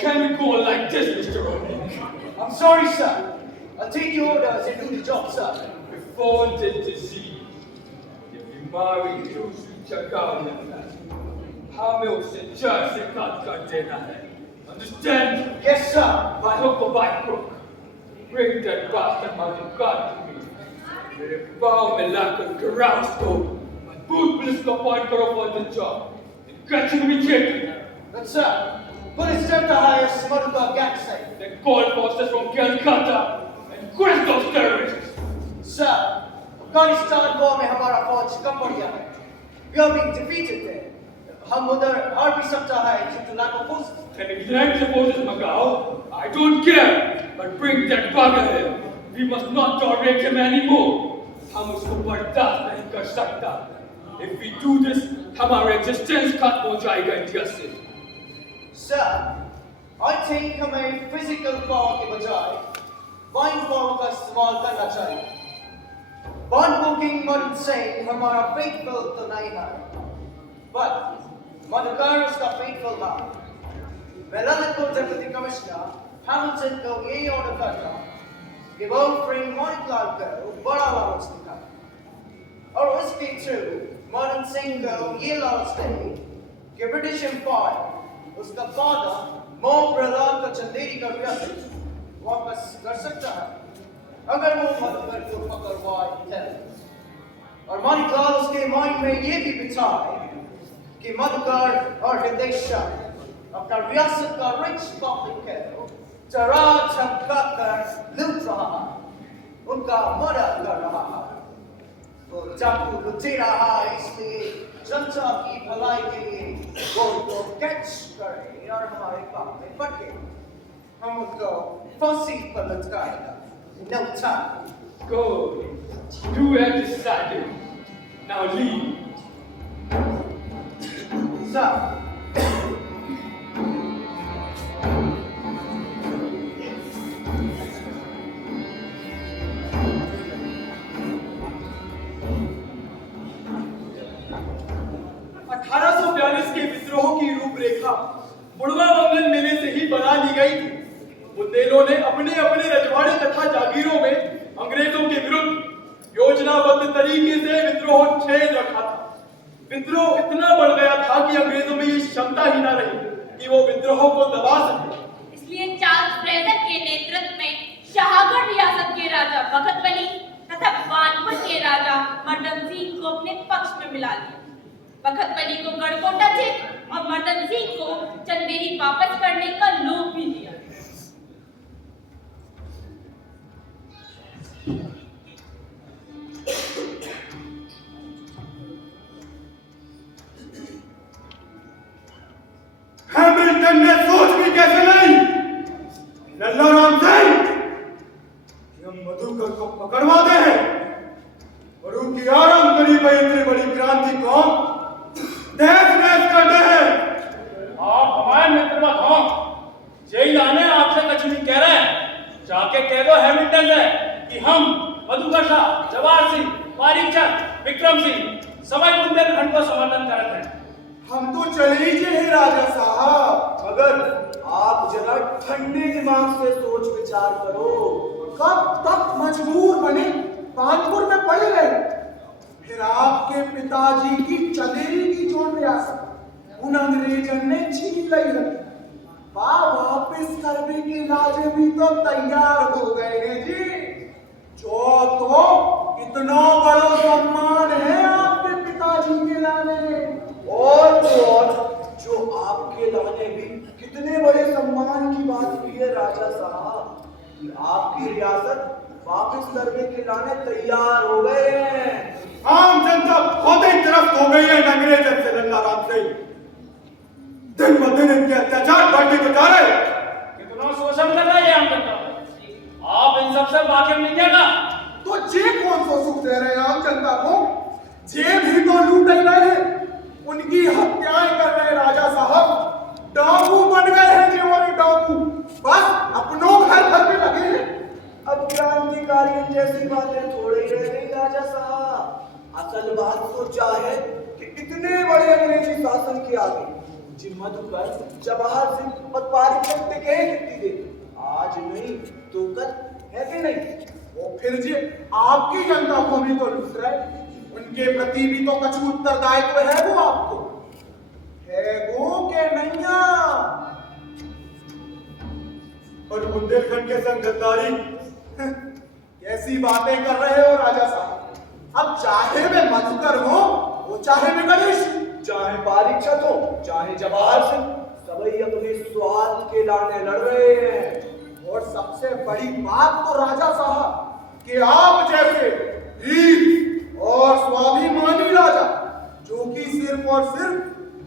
can we go on like this, Mr. O'Neill? I'm sorry, sir. I'll take your orders and do the job, sir. We wanted to see if you marry दूसरी जगह में हमें उसे जड़ से काट कर देना है. Understand? Yes, sir. By hook or by crook, bring that bastard Madhukar to me. मेरे पाँव में लाकर गिरा उसको, बूट पुलिस को अपॉइंट करो for the job. And catch him immediately. But, sir, police sent to hire Madhukar gang site. Then call forces from Calcutta and quest those terrorists. Sir, Afghanistan war में हमारा फौज कम बढ़िया है. We are being defeated there. हम उधर हार भी सकता है due to lack of forces. And if land supposes Macau, I don't care, but bring that bugger here. We must not tolerate him anymore. हम उसको बर्दाश्त नहीं कर सकता. If we do this, हमारा existence खत्म हो जाएगा इंडिया से. Sir, I think हमें physical power के बजाय mind power का इस्तेमाल करना चाहिए. Bond booking मदद से हमारा faithful तो नहीं है, but Madhukar उसका faithful है. मैं ललितपुर डेप्यूटी कमिश्नर हैमिल्टन को ये ऑर्डर करता कि वो फ्रेम मणिलाल को बड़ा लालच दिखाए और उसके थ्रू मदन सिंह को ये लालच दे कि ब्रिटिश एम्पायर उसका फादर मोह प्रहलाद का चंदेरी का रियासत वापस कर सकता है अगर वो मधुकर को पकड़वाए है. और मणिलाल उसके माइंड में ये भी बिठाए कि मधुकर और हिंदेशा अपना रियासत का रिच पब्लिक को चरा चमका कर लूट रहा है, उनका मर्डर कर रहा है. वो चाकू लुटेरा है, इसलिए जनता की भलाई के लिए वो उनको कैच करे और हमारे काम में पड़े. हम उनको फांसी पर लटकाएगा. No time. Go. You have decided. Now leave. Sir. के विद्रोह की रूपरेखा बुढ़वा मंगल मेले से ही बना ली गई थी. बुंदेलों ने अपने अपने रजवाड़े तथा जागीरों में अंग्रेजों के विरुद्ध योजनाबद्ध तरीके से विद्रोह छेड़ रखा था. विद्रोह इतना बढ़ गया था कि अंग्रेजों में ये क्षमता ही ना रही कि वो विद्रोह को दबा सके. इसलिए चार्ल्स फ्रेजर के नेतृत्व में शाहगढ़ रियासत के राजा बखत बली तथा बानपुर के राजा मर्दन सिंह को अपने पक्ष में मिला लिया. बखत बली को गढ़कोटा जीत और मर्दन सिंह को चंदेरी वापस करने का लोभ भी दिया. हैमिल्टन ने सोच भी कैसे नहीं लल्ला राम सिंह कि हम मधुकर को पकड़वाते हैं और उनकी आराम करी हुई इतनी बड़ी क्रांति को देश देश करते हैं. आप हमारे मित्र मत हो. यही लाने आपसे कुछ नहीं कह रहे हैं. जाके कह दो हैमिल्टन से कि हम मधुकर शाह, जवाहर सिंह, पारीक चंद, विक्रम सिंह सभी बुंदेलखंड को समर्थन करते हैं. हम तो चले ही चले राजा साहब, मगर आप जरा ठंडे दिमाग से सोच विचार करो. कब तक मजबूर बने कानपुर में पड़े गए. फिर आपके पिताजी की चंदेरी की जोड़ रियासत उन अंग्रेजन ने छीन ली है. वापस करने के लाजे भी तो तैयार हो गए हैं जी. जो तो इतना बड़ा सम्मान है आपके पिताजी के लाने. और जो आपके लाने भी कितने बड़े सम्मान की बात हुई है राजा साहब कि आपकी रियासत वापस करने के लाने तैयार हो गए हैं. आम जनता खुद ही तरफ हो गई है अंग्रेजन से लल्ला राम सिंह. दिन ब दिन इनके अत्याचार बढ़ते तो जा रहे. कितना शोषण कर रहा है आम जनता. आप इन सबसे वाकिफ नहीं है ना. तो जे कौन सा सुख दे रहे हैं आम जनता को. जे भी तो लूट ही रहे हैं, उनकी हत्याएं कर रहे राजा साहब. डाकू बन गए हैं जी. और डाकू बस अपनों घर घर में लगे हैं. अब क्रांतिकारी जैसी बातें थोड़ी रह गई राजा साहब. असल बात तो चाहे कि इतने बड़े अंग्रेजी शासन के आगे जी मधुकर जवाहर सिंह और पारीक्षक ने कहे कितनी देर, आज नहीं तो कल, है कि नहीं? वो फिर जी आपकी जनता को भी तो लूट रहे, उनके प्रति भी तो कुछ उत्तरदायित्व है वो आपको, है वो के नैया। और बुंदेलखंड के संग गद्दारी। कैसी बातें कर रहे हो राजा साहब? अब चाहे वे मधुकर हो, वो चाहे वे गणेश, चाहे पारीक्षक हो, चाहे जवाहर सिंह, सभी अपने स्वार्थ के लाने लड़ रहे हैं। और सबसे बड़ी बात तो राजा साहब कि आप जैसे वीर और स्वाभिमानी राजा, जो कि सिर्फ और सिर्फ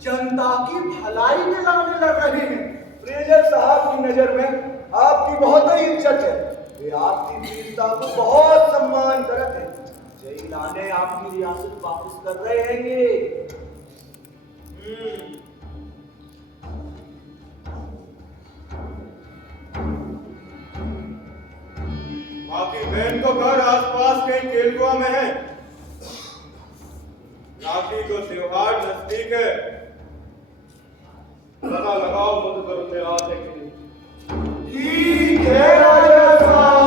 जनता की भलाई के लाने लड़ रहे हैं। प्रेजर साहब की नजर में आपकी बहुत ही इज्जत है, वे आपकी वीरता को बहुत सम्मान करते हैं। जय लाने आपकी रियासत वापस कर रहे हैं ये। बाकी बहन को घर आसपास के केलकुआ में है। राखी को त्योहार नजदीक है, पता लगाओ मधुकर में आ सके। ठीक है राजा साहब।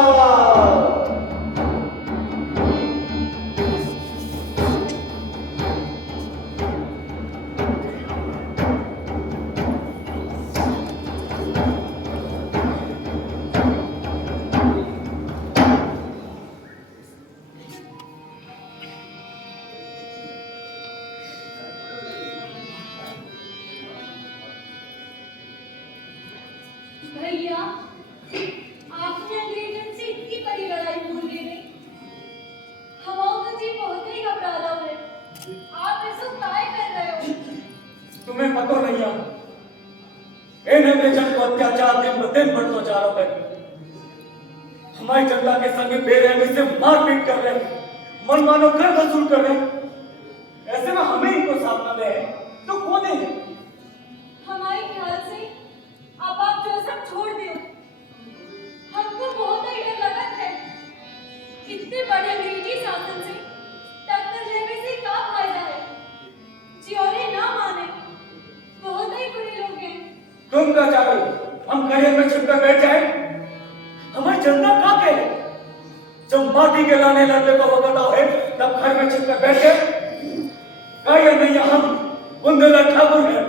भैया, आपने अंग्रेजों से इतनी बड़ी लड़ाई भूल गए। हमारा तो जी बहुत ही घबरा रहा है। आप ऐसा काय कर रहे हो? तुम्हें पता नहीं है, इन अंग्रेजों को अत्याचार दिन ब दिन बढ़ता जा रहा है। हमारी जनता के संग बेरहमी से मारपीट कर रहे हैं, मनमानो कर वसूल कर रहे हैं। ऐसे में हमें इनको सामना में तो कौन है? हमारे ख्याल से अब आप जो सब छोड़ दो। हमको बहुत ही डर लगता है। इतने बड़े अंग्रेजी शासन से टक्कर लेने से क्या फायदा है? ज्योरे ना माने, बहुत ही बुरे लोग हैं। तुम क्या चाह रहे हो? हम करियर में छिपकर बैठ जाए? हमारी जनता क्या कहे? जब माटी के लाने लड़ने को बताओ है, तब घर में छिपकर बैठ जाए? करियर नहीं, हम बुंदेलखंड ठाकुर हैं।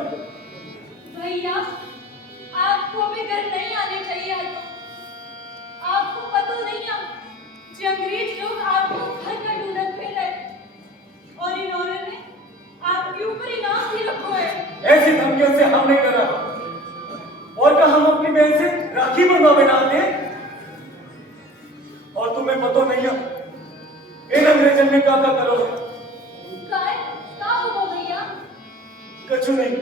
भैया, आपको भी घर नहीं आने चाहिए। आपको पता नहीं है जो अंग्रेज लोग आपको घर का ढूंढत फिरे और इन्होंने आपके ऊपर इनाम भी रखो है। ऐसी धमकियों से हम नहीं डरा। और क्या हम अपनी बहन से राखी बंधवावे ना आते? और तुम्हें पता नहीं है इन अंग्रेजन ने क्या करो? क्या हुआ भैया? कछु नहीं।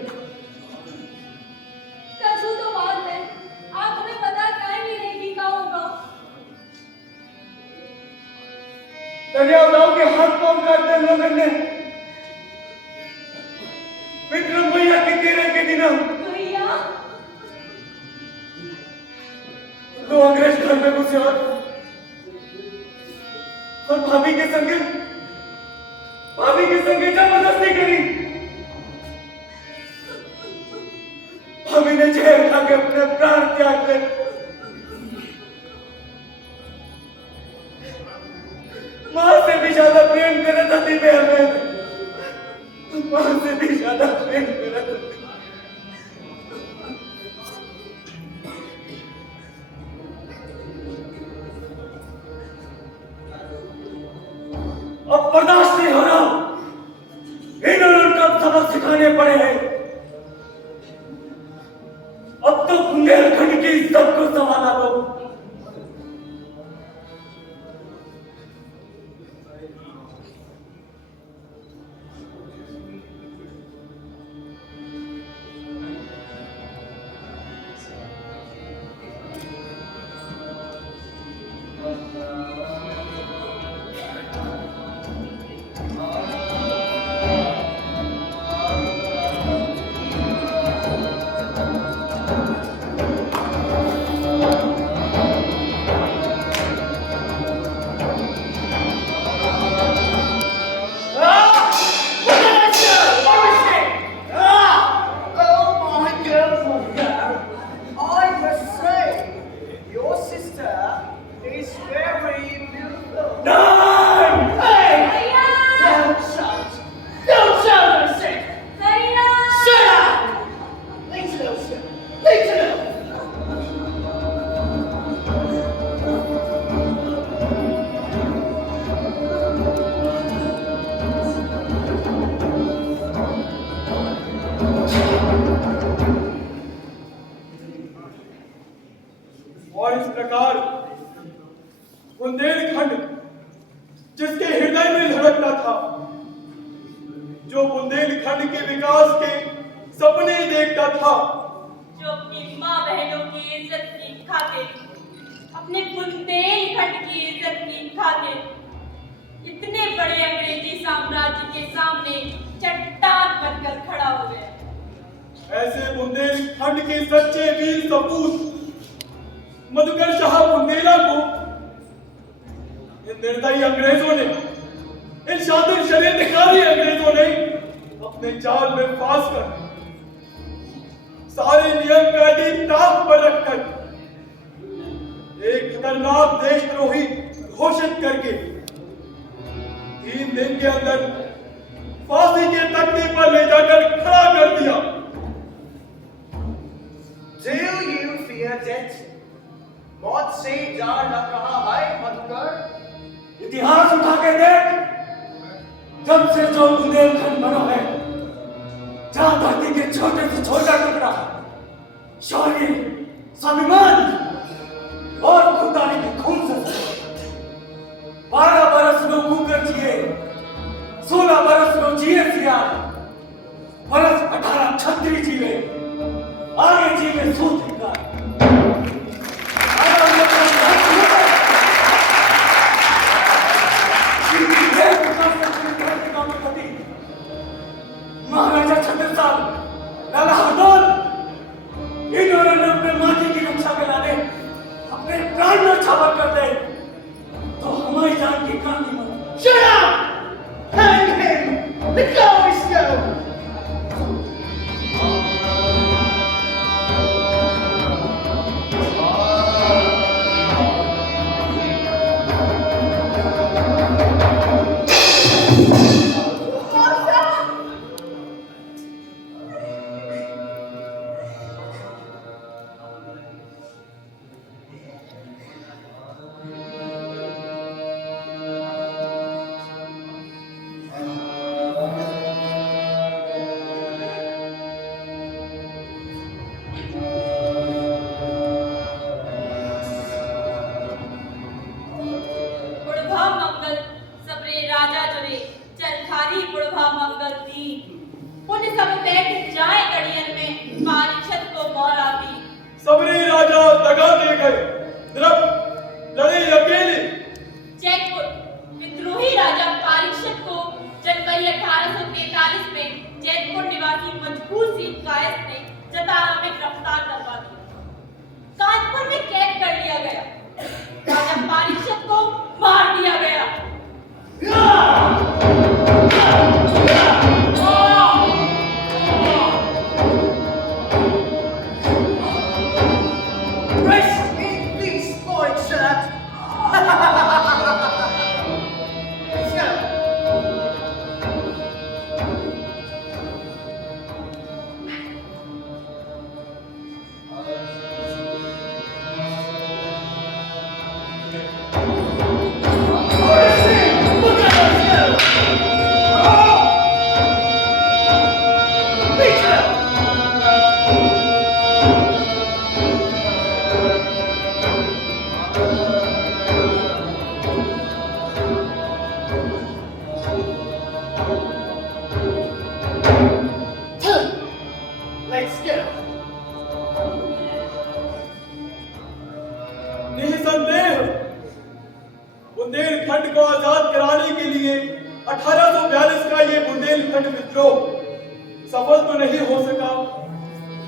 कछु तो बात है, आप हमें पता क्या नहीं रहेगी क्या होगा। दरिया बताओ कि हाथ पांव काटते लोगों ने विक्रम भैया के तेरह के दिन भैया, दो अंग्रेज घर में घुसे और भाभी के संगे जबरदस्ती करी। भाभी ने जहर खा के अपने प्राण त्याग दिए। मां से भी ज्यादा प्रेम करे सती में हमें, मां से भी ज्यादा प्रेम करे सती। अब बर्दाश्त नहीं हो रहा, इन्होंने कब सबक सिखाने पड़े हैं। अब तो बुंदेलखंड की इज्जत को संभाला दो। विकास के सपने देखता था। जो अपनी माँ बहनों की इज्जत की खातिर, अपने बुंदेलखंड की इज्जत की खातिर इतने बड़े अंग्रेजी साम्राज्य के सामने चट्टान बनकर खड़ा हो गया। ऐसे बुंदेलखंड के सच्चे वीर सपूत मधुकर शाह बुंदेला को इन निर्दयी अंग्रेजों ने, इन शातिर षड्यंत्रकारी अंग्रेजों ने अपने जाल में फांस कर सारे नियम कायदे ताक पर रखकर एक खतरनाक देशद्रोही घोषित करके 3 दिन के अंदर फांसी के तख्ते पर ले जाकर खड़ा कर दिया। Do you fear death? मौत से डर न कहा है मधुकर। इतिहास उठा के देख, जब से जो बुंदेलखंड बना है, जहां धरती के छोटे से छोटा टुकड़ा शौर्य, स्वाभिमान और खुदारी के खून से 12 बरस लोग कुकर जिए, 16 बरस लोग जिए सियार, बरस 18 छत्री जीवे, आगे जीवे सूत्रकार। महाराजा छत्रसाल, लाला हरदौल, इन्होंने अपने माटी की रक्षा के लाने अपने प्राण न्यौछावर कर दे, तो हमारी जान की कहानी मत। Shut up! Hang him! Let go of his stone! सबरे राजा दगा दे गए, लड़े अकेले। जयपुर विद्रोही राजा पारीक्षत को जनवरी 1843 में जयपुर निवासी मजबूर सिंह कायस्थ ने जतारा में गिरफ्तार करवा दिया। कानपुर में कैद कर लिया गया। राजा पारीक्षत को मार दिया गया। Rest in peace, boy shirt. Let's go. निसंदेह बुंदेलखंड को आजाद कराने के लिए 1842 का ये बुंदेलखंड विद्रोह सफल तो नहीं हो सका,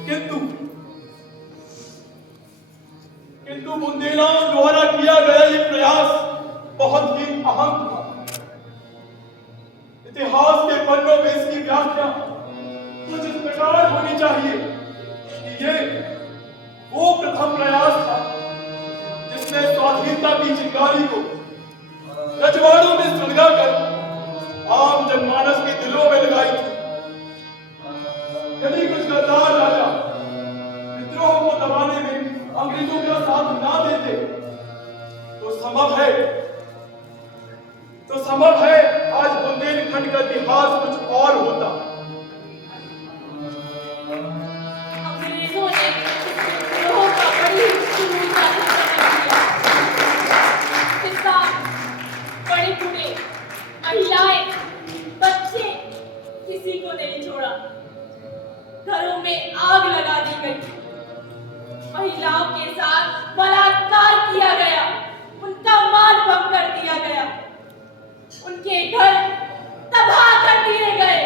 किंतु बुंदेलाओं द्वारा किया गया ये प्रयास बहुत ही अहम था। इतिहास के पन्नों में इसकी व्याख्या कुछ इस प्रकार होनी चाहिए कि ये वो प्रथम प्रयास था जिसने स्वाधीनता की चिंगारी को रजवाड़ों में सुलगाकर आम जनमानस के दिलों में लगाई थी। यदि कुछ गद्दार राजा विद्रोह को दबाने में अंग्रेजों का साथ ना देते तो संभव है आज बुंदेलखंड का इतिहास कुछ और होता। अंग्रेजों ने विद्रोह का बड़ी क्रूरता से किया। किसान, बड़े बूढ़े, महिलाएं, बच्चे किसी को नहीं छोड़ा। घरों में आग लगा दी गई, महिलाओं के साथ बलात्कार किया गया, उनका मान भंग कर दिया गया, उनके घर तबाह कर दिए गए।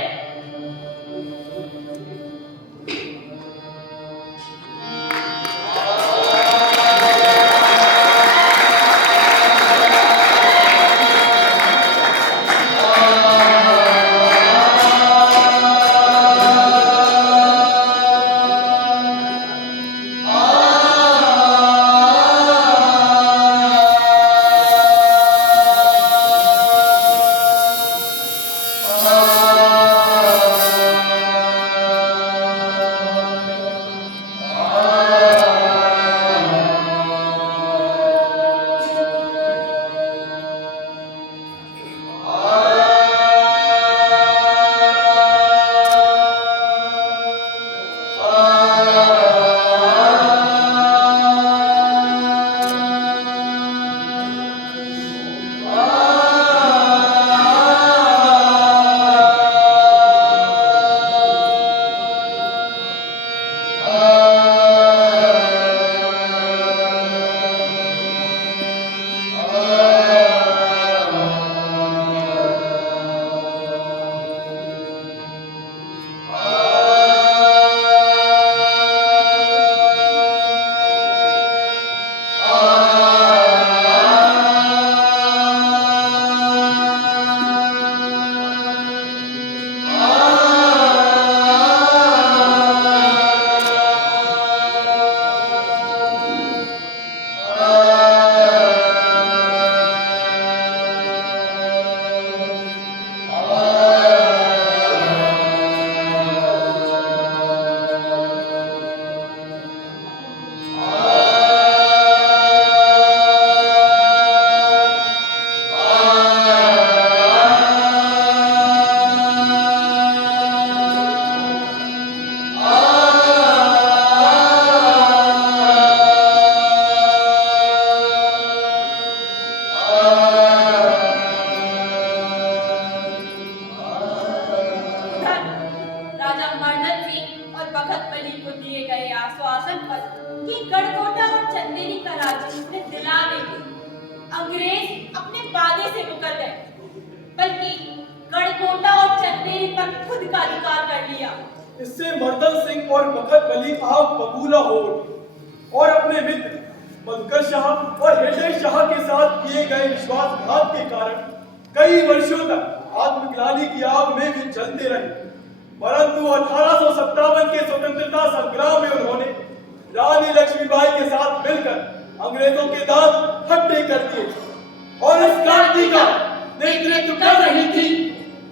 अंग्रेज अपने वादे से मुकर गए, बल्कि गढ़कोटा और चंदेरी पर खुद का अधिकार कर लिया। इससे मर्दन सिंह और बखत बली आप बबूला हो उठे और अपने मित्र मधुकर शाह और हृदय शाह के साथ किए गए विश्वासघात के कारण कई वर्षों तक आत्मग्लानि की आग में भी जलते रहे। परंतु 1857 के स्वतंत्रता संग्राम में उन्होंने रानी लक्ष्मीबाई के साथ मिलकर अंग्रेजों के दांत खट्टे कर दिए और इस क्रांति का नेतृत्व कर रही थी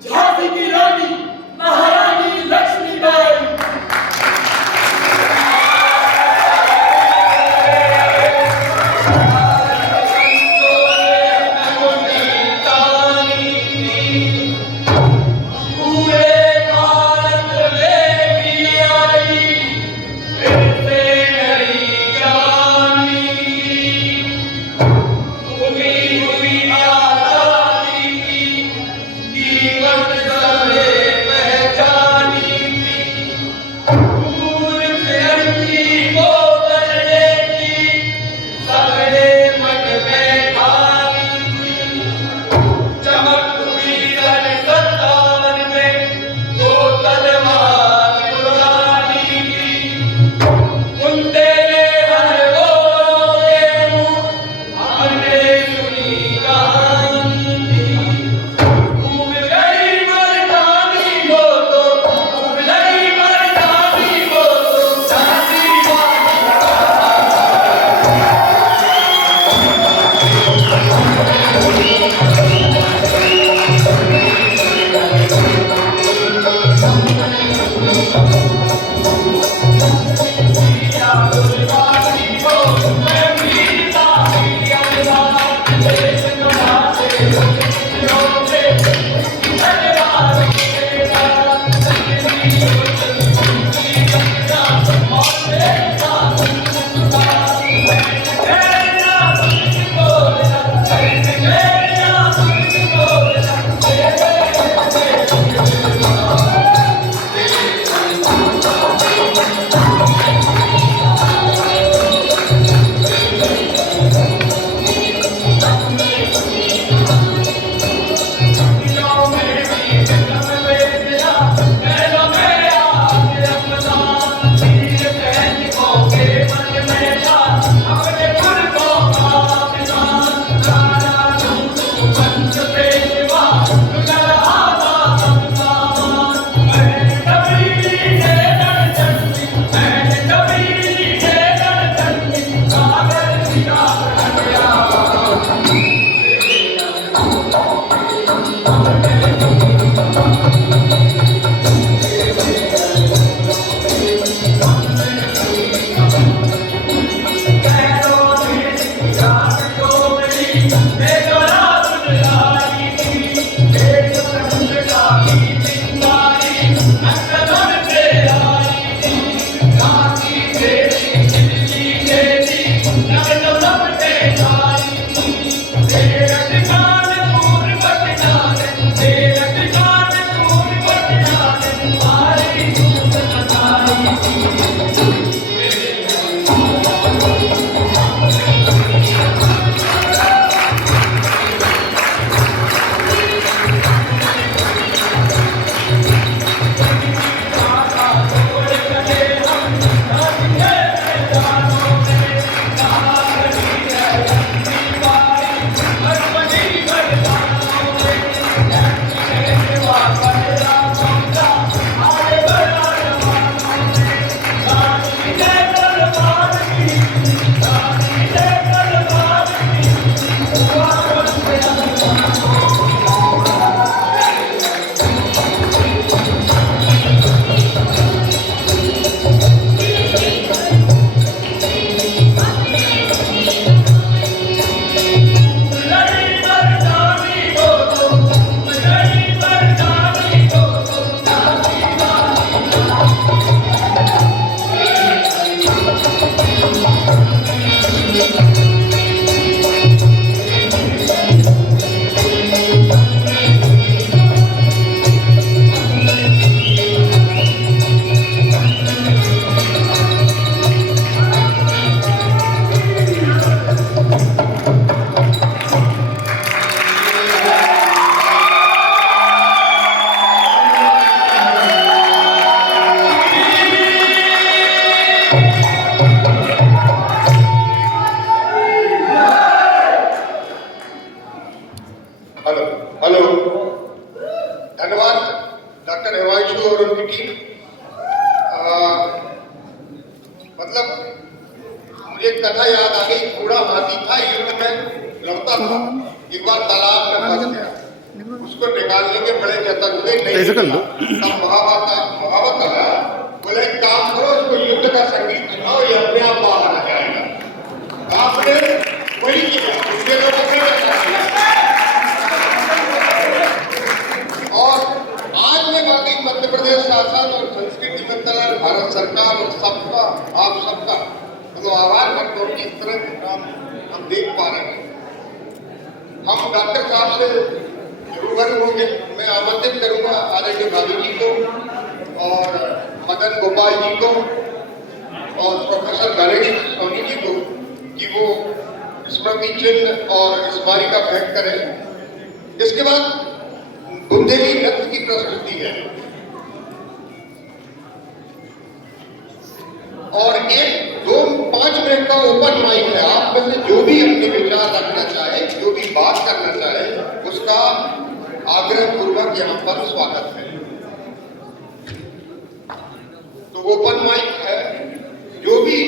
झांसी की रानी महारानी लक्ष्मीबाई। हुई आजादी हेलो, धन्यवाद डॉक्टर हिमांशु और उनकी टीम। मतलब मुझे एक कथा याद आ गई। बूढ़ा हाथी था, युद्ध में लड़ता था, एक बार तालाब में फंस गया। उसको निकालने के बड़े जतन हुए, नहीं निकला। तब महावत आया, बोले एक काम करो, इसको युद्ध का संगीत सुनाओ, ये अपने आप बाहर आ जाएगा। आपने वही किया, दूसरे लोगों से और आज मैं बाकी मध्य प्रदेश शासन और संस्कृति मंत्रालय, भारत सरकार और सबका, आप सबका तो आभार करता हूँ कि इस तरह के काम हम देख पा रहे हैं। हम डॉक्टर साहब से रूबरू होंगे। मैं आमंत्रित करूंगा आदरणीय भाभी जी को और मदन गोपाल जी को और प्रोफेसर गणेश सोनी जी को कि वो स्मृति चिन्ह और स्मारिका भेंट करें। इसके बाद बुंदेली नृत्य की प्रस्तुति है और एक 2-5 मिनट का ओपन माइक है। आप में से जो भी अपने विचार रखना चाहे, जो भी बात करना चाहे, उसका आग्रह पूर्वक यहाँ पर स्वागत है। तो ओपन माइक है, जो भी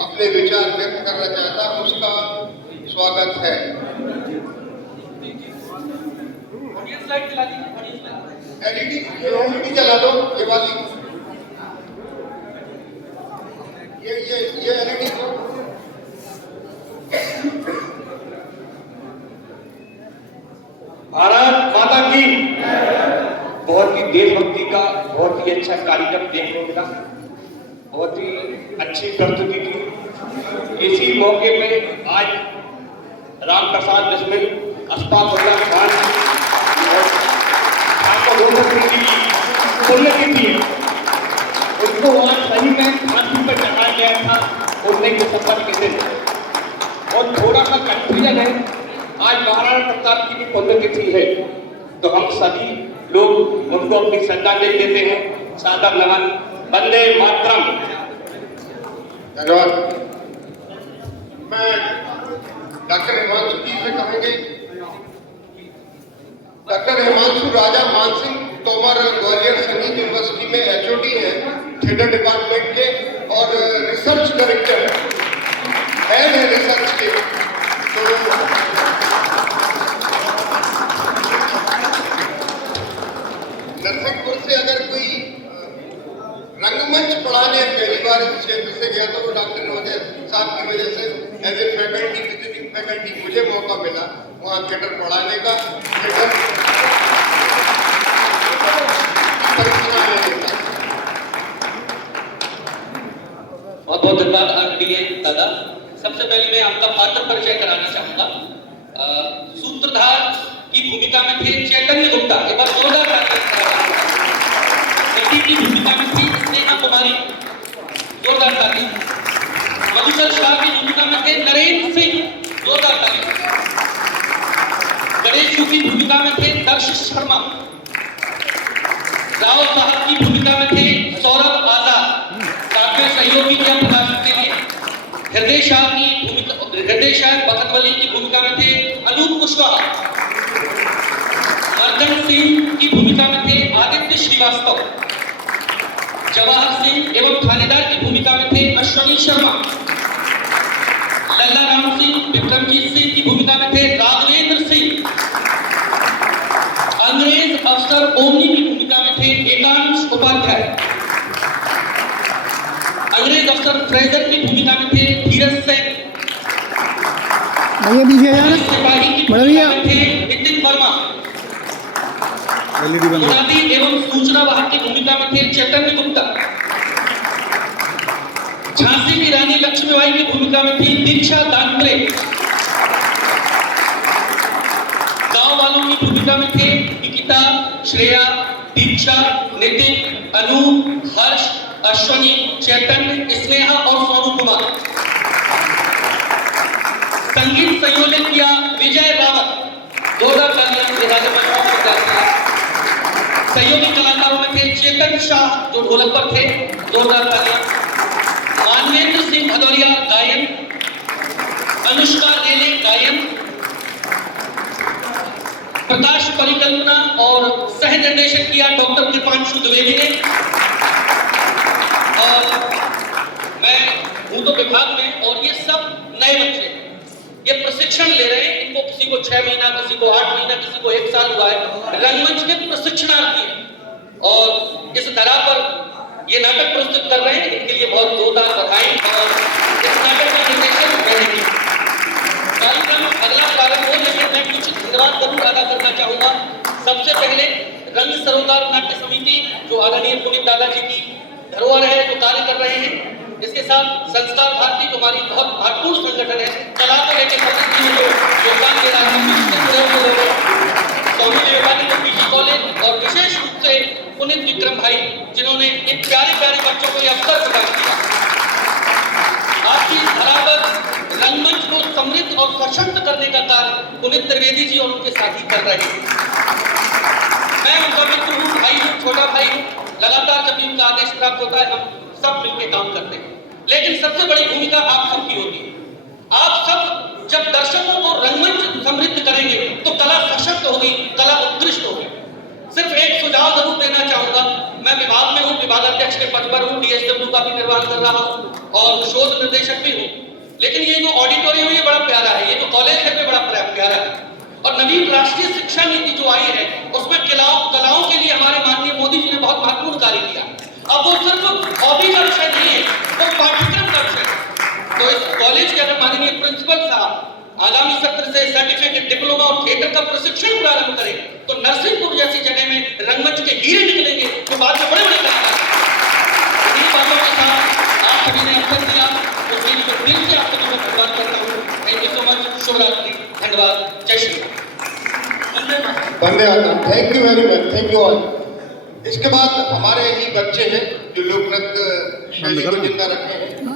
अपने विचार व्यक्त करना चाहता है उसका स्वागत है। एलईडी चला दो, ये वाली, ये एलईडी को। भारत माता की। बहुत ही देशभक्ति का बहुत ही अच्छा कार्यक्रम देखने को मिला, बहुत ही अच्छी प्रस्तुति थी। इसी मौके पे आज राम प्रसाद बिस्मिल, अशफाकुल्लाह खान और पुण्यतिथि है। उनको आज सही में फांसी पर चढ़ाया गया था 19 दिसंबर के दिन। और थोड़ा सा कंफ्यूजन है, आज महाराणा प्रताप की भी पुण्यतिथि है, तो हम सभी लोग उनको अपनी श्रद्धांजलि देते हैं। सादर नमन। वंदे मातरम। धन्यवाद। मैं डॉक्टर हिमांशु जी से कहेंगे। डॉक्टर हिमांशु राजा मानसिंह तोमर ग्वालियर संगीत यूनिवर्सिटी में एचओडी है, थिएटर डिपार्टमेंट के, और रिसर्च डायरेक्टर है रिसर्च के। तो नरसिंहपुर से अगर कोई रंगमंच पढ़ाने पहली बार इस क्षेत्र से गया तो वो डॉक्टर साहब की वजह से as a faculty, visiting faculty मुझे मौका मिला वहाँ थिएटर पढ़ाने का, थिएटर परीक्षा लेने का। बहुत बहुत धन्यवाद आदरणीय दादा। सबसे पहले मैं आपका पात्र परिचय कराना चाहूंगा। सूत्रधार की भूमिका में थे चैतन्य गुप्ता, एक बार जोरदार ताली। की भूमिका में थी स्नेहा कुमारी, जोरदार ताली। मधुकर शाह की भूमिका में थे नरेंद्र सिंह, जोरदार ताली। गणेश की भूमिका में थे दक्ष शर्मा। राव साहब की भूमिका में थे सौरभ आजाद, साथ में सहयोगी के प्रकाशन के लिए। हृदय शाह बखतवली की भूमिका में थे अनूप कुशवाहा। मर्दन सिंह की भूमिका में थे आदित्य श्रीवास्तव। जवाहर सिंह एवं थानेदार की भूमिका में थे अश्वनी शर्मा। लल्ला राम सिंह विक्रमजीत सिंह की भूमिका में थे राघवेंद्र सिंह। अंग्रेज अफसर ओमनी की भूमिका में थे एकांश उपाध्याय। अंग्रेज अफसर फ्रेजर की भूमिका में थे धीरज सेन। सिपाही की भूमिका में थे नितिन वर्मा। मुनादी एवं सूचना वाहक की भूमिका में थे चैतन्य गुप्ता। झांसी की रानी लक्ष्मीबाई की भूमिका में थी दीक्षा दानवे। गांव वालों की भूमिका में थे निकिता, श्रेया, दीक्षा, नितिन, अनूप, हर्ष, अश्वनी, चैतन्य, स्नेहा और सोनू कुमार। संगीत संयोजन किया विजय रावत, जोरदार तालियां। सहयोगी कलाकारों में थे चेतन शाह जो ढोलक पर थे, जोरदार तालियां। मानवेंद्र सिंह भदौरिया गायन, अनुष्का लेले गायन, प्रकाश परिकल्पना और सह निर्देशन किया डॉक्टर कृपांशु द्विवेदी ने। और मैं हूं तो विभाग में, और ये सब नए बच्चे ये प्रशिक्षण ले रहे हैं। इनको किसी को 6 महीना, किसी को 8 महीना, किसी को 1 साल हुआ है। रंगमंच के प्रशिक्षणार्थी हैं और इस धरा पर ये नाटक प्रस्तुत कर रहे हैं। इनके लिए बहुत जोरदार बधाई। और इस नाटक का निर्देशन मैंने कार्यक्रम अगला प्रारंभ हो, लेकिन मैं कुछ धन्यवाद जरूर अदा करना चाहूंगा। सबसे पहले रंग सरोकार नाट्य समिति, जो आदरणीय पुनीत दादाजी की धरोहर है, जो कार्य कर रहे हैं। इसके साथ संस्कार भारती, जो हमारी बहुत महत्वपूर्ण संगठन है, कला को लेकर पंडित जी ने जो योगदान दे रहा है, स्वामी विवेकानंद पीजी कॉलेज, और विशेष रूप से पुनीत विक्रम भाई, जिन्होंने इन प्यारे प्यारे बच्चों को यह अवसर प्रदान किया। आपकी धरा पर रंगमंच को समृद्ध और सशक्त करने का कार्य पुनीत त्रिवेदी जी और उनके साथी कर रहे हैं। मैं उनका मित्र हूँ, भाई हूँ, छोटा भाई हूँ। लगातार जब भी उनका आदेश प्राप्त होता है, हम सब मिलकर काम करते हैं। लेकिन सबसे बड़ी भूमिका आप सबकी होती है। आप सब जब दर्शकों को रंगमंच समृद्ध करेंगे तो कला सशक्त होगी, कला उत्कृष्ट होगी। सिर्फ एक सुझाव जरूर देना चाहूंगा। मैं विभाग में हूँ, विभागाध्यक्ष के पद पर हूँ, DSW का भी निर्वहन कर रहा हूँ और शोध निर्देशक भी हूँ। लेकिन ये जो ऑडिटोरियम है ये बड़ा प्यारा है, ये जो कॉलेज है ये बड़ा प्यारा है। और नवीन राष्ट्रीय शिक्षा नीति जो आई है उसमें कलाओं के लिए हमारे माननीय मोदी जी ने बहुत महत्वपूर्ण कार्य किया। अब वो सिर्फ हॉबी का विषय नहीं है, वो पाठ्यक्रम का विषय है। तो इस कॉलेज के अगर माननीय प्रिंसिपल साहब आगामी सत्र से सर्टिफिकेट, डिप्लोमा और थिएटर का प्रशिक्षण प्रारंभ करें तो नरसिंहपुर जैसी जगह में रंगमंच के हीरे निकलेंगे, जो बाद में बड़े बड़े कलाकार हैं। इन्हीं बातों के साथ आप सभी ने अवसर दिया, उसके लिए दिल से आप सभी को धन्यवाद करता हूँ। Thank you so much. शुभ रात्रि, धन्यवाद, जय श्री राम। धन्यवाद, thank you very much, thank you all. इसके बाद हमारे ही बच्चे हैं जो लोक नृत्य शैली को जिंदा रखे हैं।